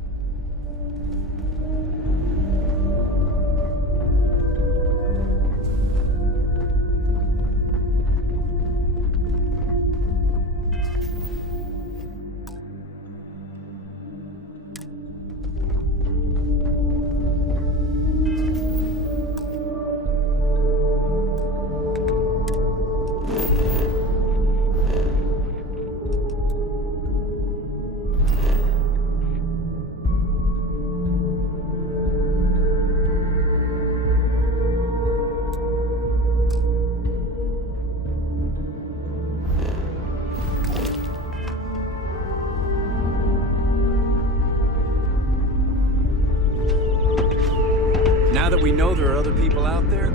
Now that we know there are other people out there,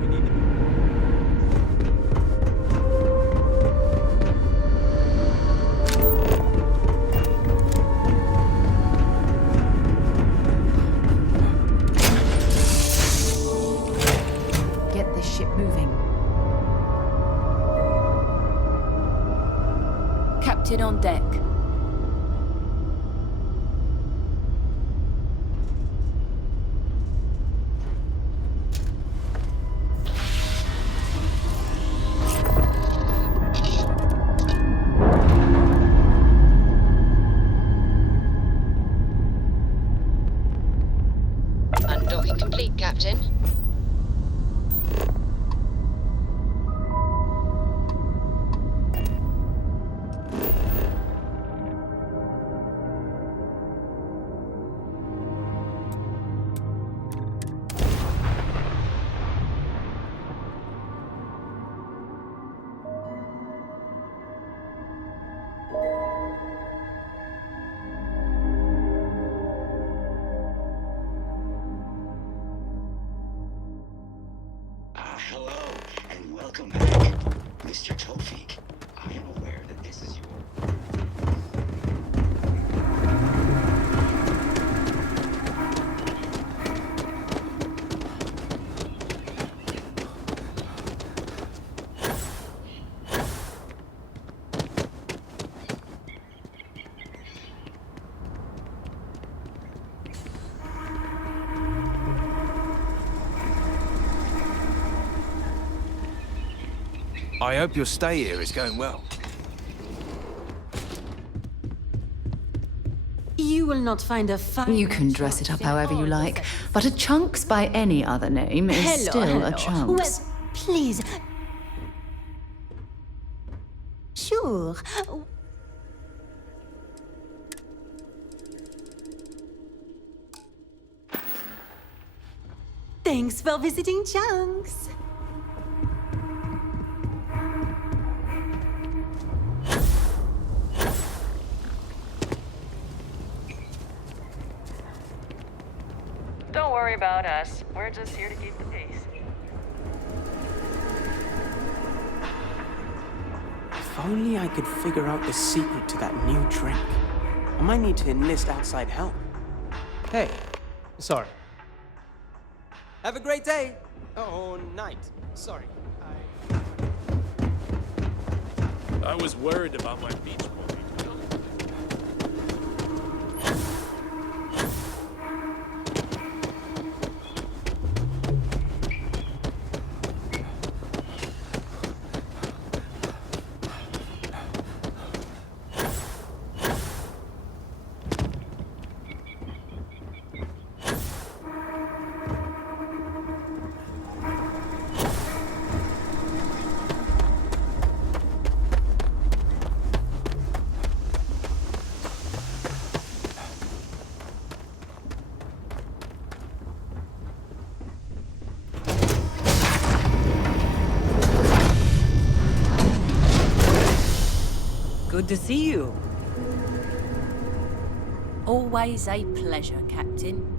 we need to... Get this ship moving. Captain on deck. Undocking complete, Captain. Hello, and welcome back, Mr. Tofik. I am aware that this is your... I hope your stay here is going well. You will not find a fine. You can dress it up however you like, but a Chunks by any other name is still a Chunks. Well, please. Sure. Thanks for visiting Chunks. Don't worry about us. We're just here to keep the peace. If only I could figure out the secret to that new drink. I might need to enlist outside help. Hey, sorry. Have a great day. Oh, night. Sorry. I was worried about my beach ball. Good to see you. Always a pleasure, Captain.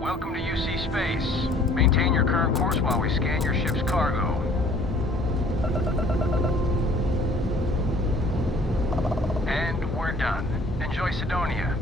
Welcome to UC Space. Maintain your current course while we scan your ship's cargo. And we're done. Enjoy Sidonia.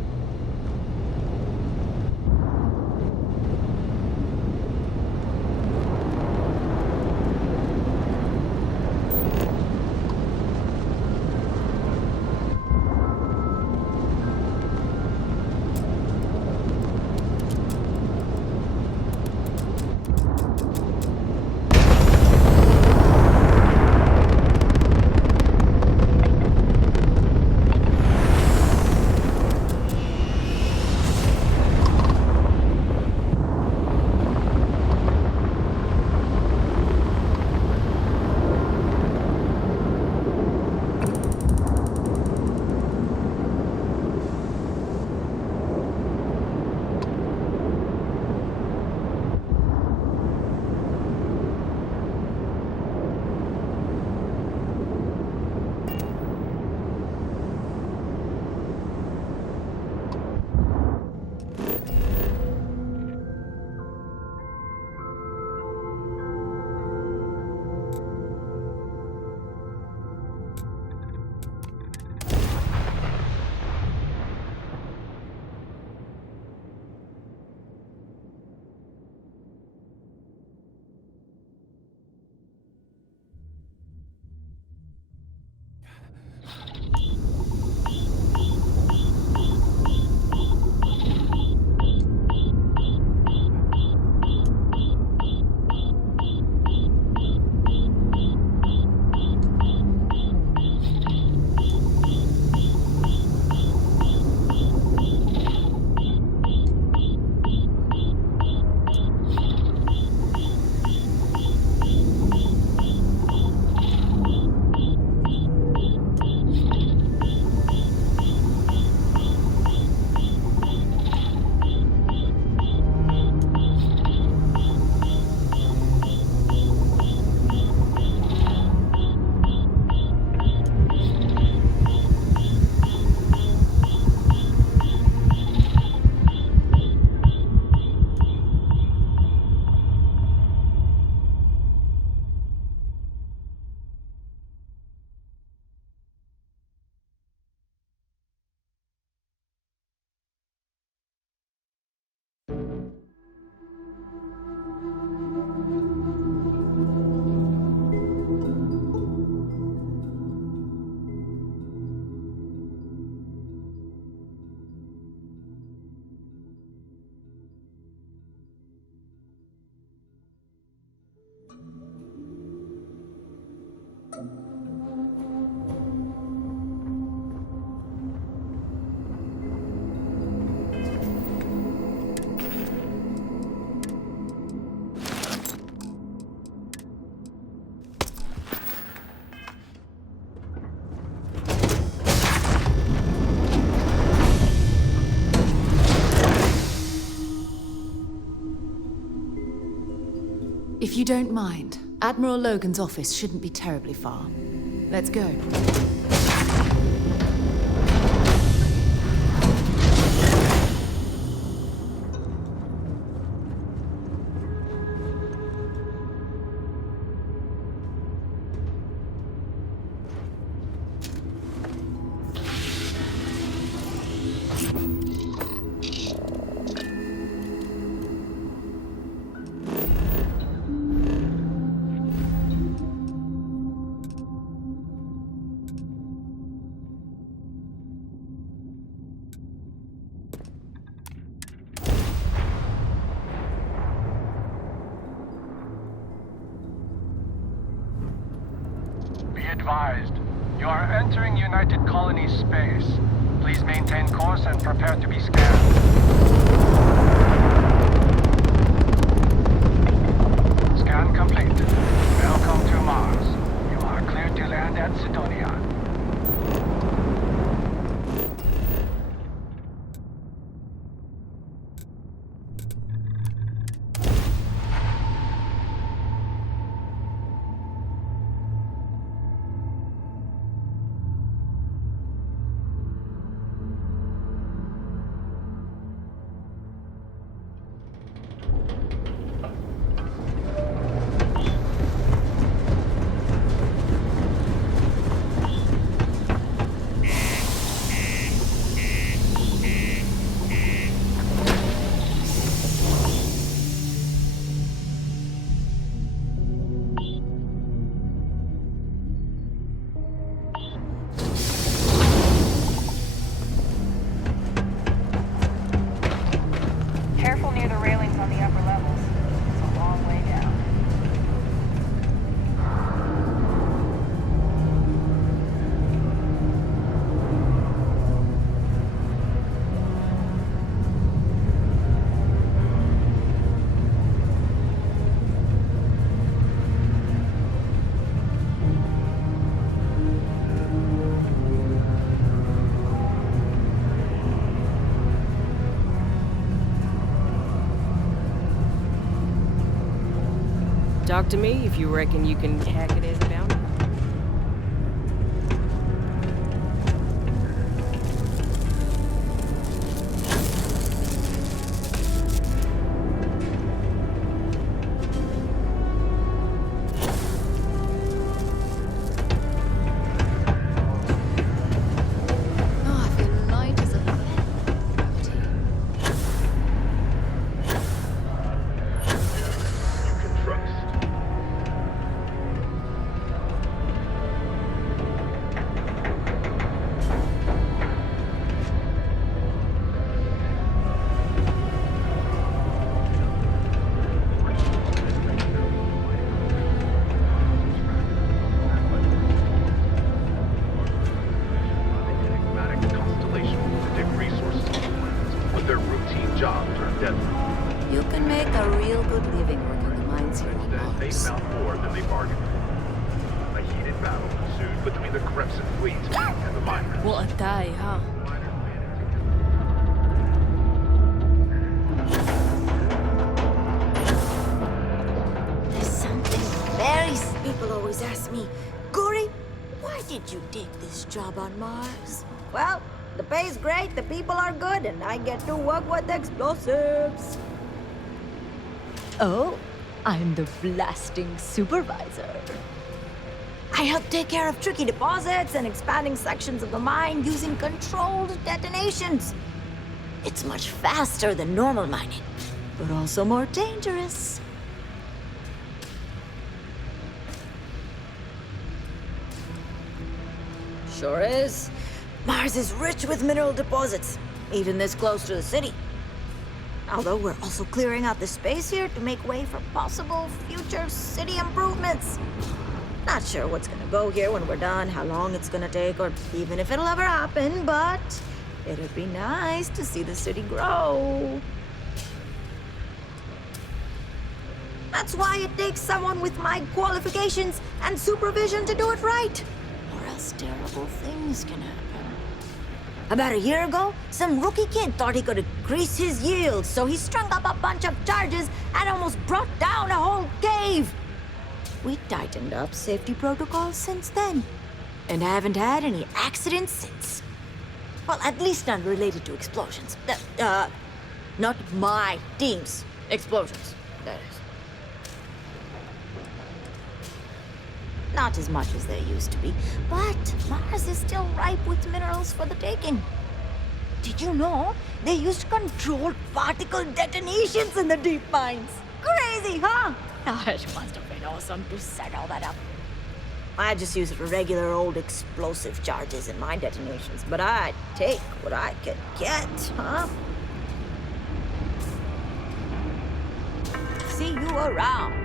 If you don't mind, Admiral Logan's office shouldn't be terribly far. Let's go. Advised. You are entering United Colonies space. Please maintain course and prepare to be scanned. Scan complete. Welcome to Mars. You are cleared to land at Sidonia. Careful near the railings on the upper levels. It's a long way down. Talk to me if you reckon you can hack it as a bounty. You can make a real good living working the mines here on Mars. They found more than they bargained for. A heated battle ensued between the Crimson Fleet and the miners. What a day, huh? There's something very... People always ask me, Gory, why did you take this job on Mars? Well, the pay's great, the people are good, and I get to work with explosives. Oh, I'm the blasting supervisor. I help take care of tricky deposits and expanding sections of the mine using controlled detonations. It's much faster than normal mining, but also more dangerous. Sure is. Mars is rich with mineral deposits, even this close to the city. Although we're also clearing out the space here to make way for possible future city improvements. Not sure what's gonna go here when we're done, how long it's gonna take, or even if it'll ever happen, but it'd be nice to see the city grow. That's why it takes someone with my qualifications and supervision to do it right, or else terrible things can happen. About a year ago, some rookie kid thought he could increase his yield, so he strung up a bunch of charges and almost brought down a whole cave. We tightened up safety protocols since then, and haven't had any accidents since. Well, at least none related to explosions. Not my team's explosions, that is. Not as much as there used to be, but Mars is still ripe with minerals for the taking. Did you know they used controlled particle detonations in the deep mines? Crazy, huh? It must have been awesome to set all that up. I just use regular old explosive charges in my detonations, but I'd take what I could get, huh? See you around.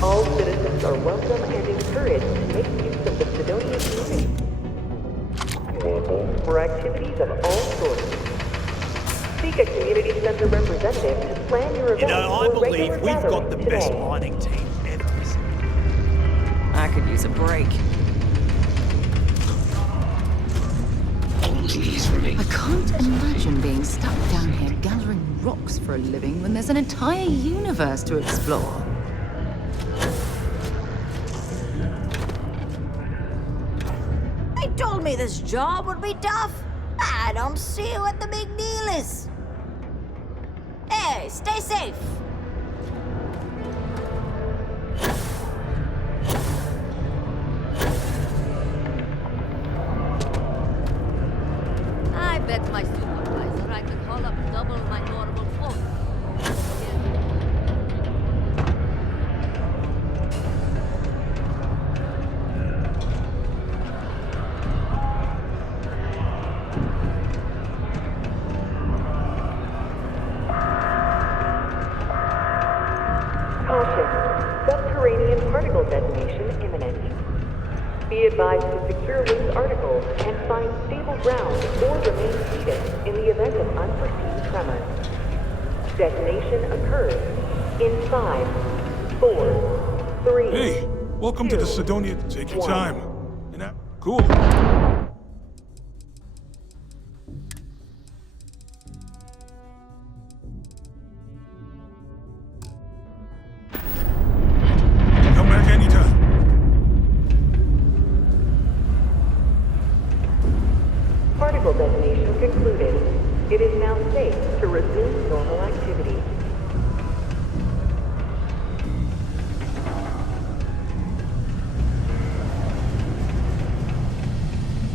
All citizens are welcome and encouraged to make use of the Sidonia community for activities of all sorts. Seek a community center representative to plan your event. You know, I believe we've got the best mining team ever. I could use a break. Please remain. I can't imagine being stuck down here gathering rocks for a living when there's an entire universe to explore. They told me this job would be tough. I don't see what the big deal is. Hey, stay safe. I bet my supervisor I could call up double my normal phone. Caution. Subterranean particle detonation imminent. Be advised to secure loose articles and find stable ground or remain seated in the event of unforeseen tremors. Detonation occurs in 5, 4, 3. Hey, welcome to the Sidonia. Take your time. Cool. Come back anytime. Particle detonation concluded. It is now safe to resume normal activity.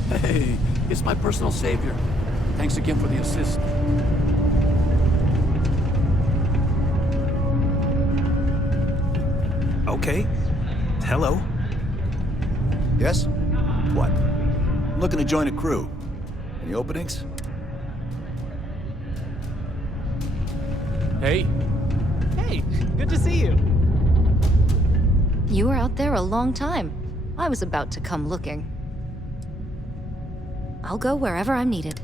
Hey, it's my personal savior. Thanks again for the assist. Okay. Hello. Yes? What? I'm looking to join a crew. Any openings? Hey. Hey, good to see you. You were out there a long time. I was about to come looking. I'll go wherever I'm needed.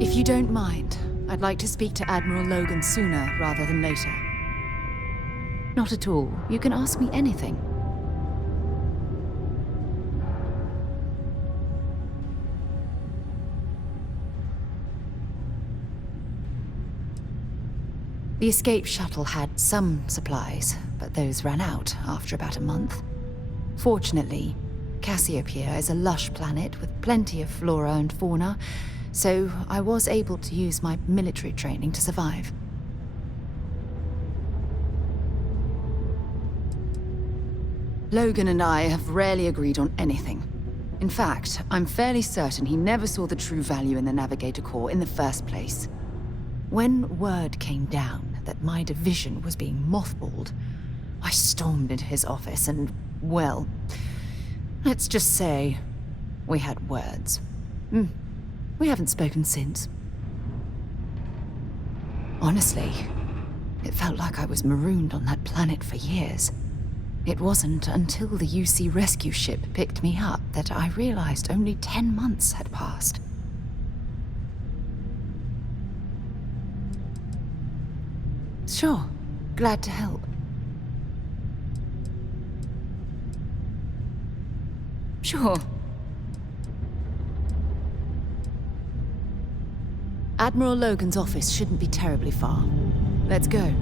If you don't mind, I'd like to speak to Admiral Logan sooner rather than later. Not at all. You can ask me anything. The escape shuttle had some supplies, but those ran out after about a month. Fortunately, Cassiopeia is a lush planet with plenty of flora and fauna, so I was able to use my military training to survive. Logan and I have rarely agreed on anything. In fact, I'm fairly certain he never saw the true value in the Navigator Corps in the first place. When word came down that my division was being mothballed, I stormed into his office and, well, let's just say we had words. We haven't spoken since. Honestly, it felt like I was marooned on that planet for years. It wasn't until the UC rescue ship picked me up that I realized only 10 months had passed. Sure, glad to help. Sure. Admiral Logan's office shouldn't be terribly far. Let's go.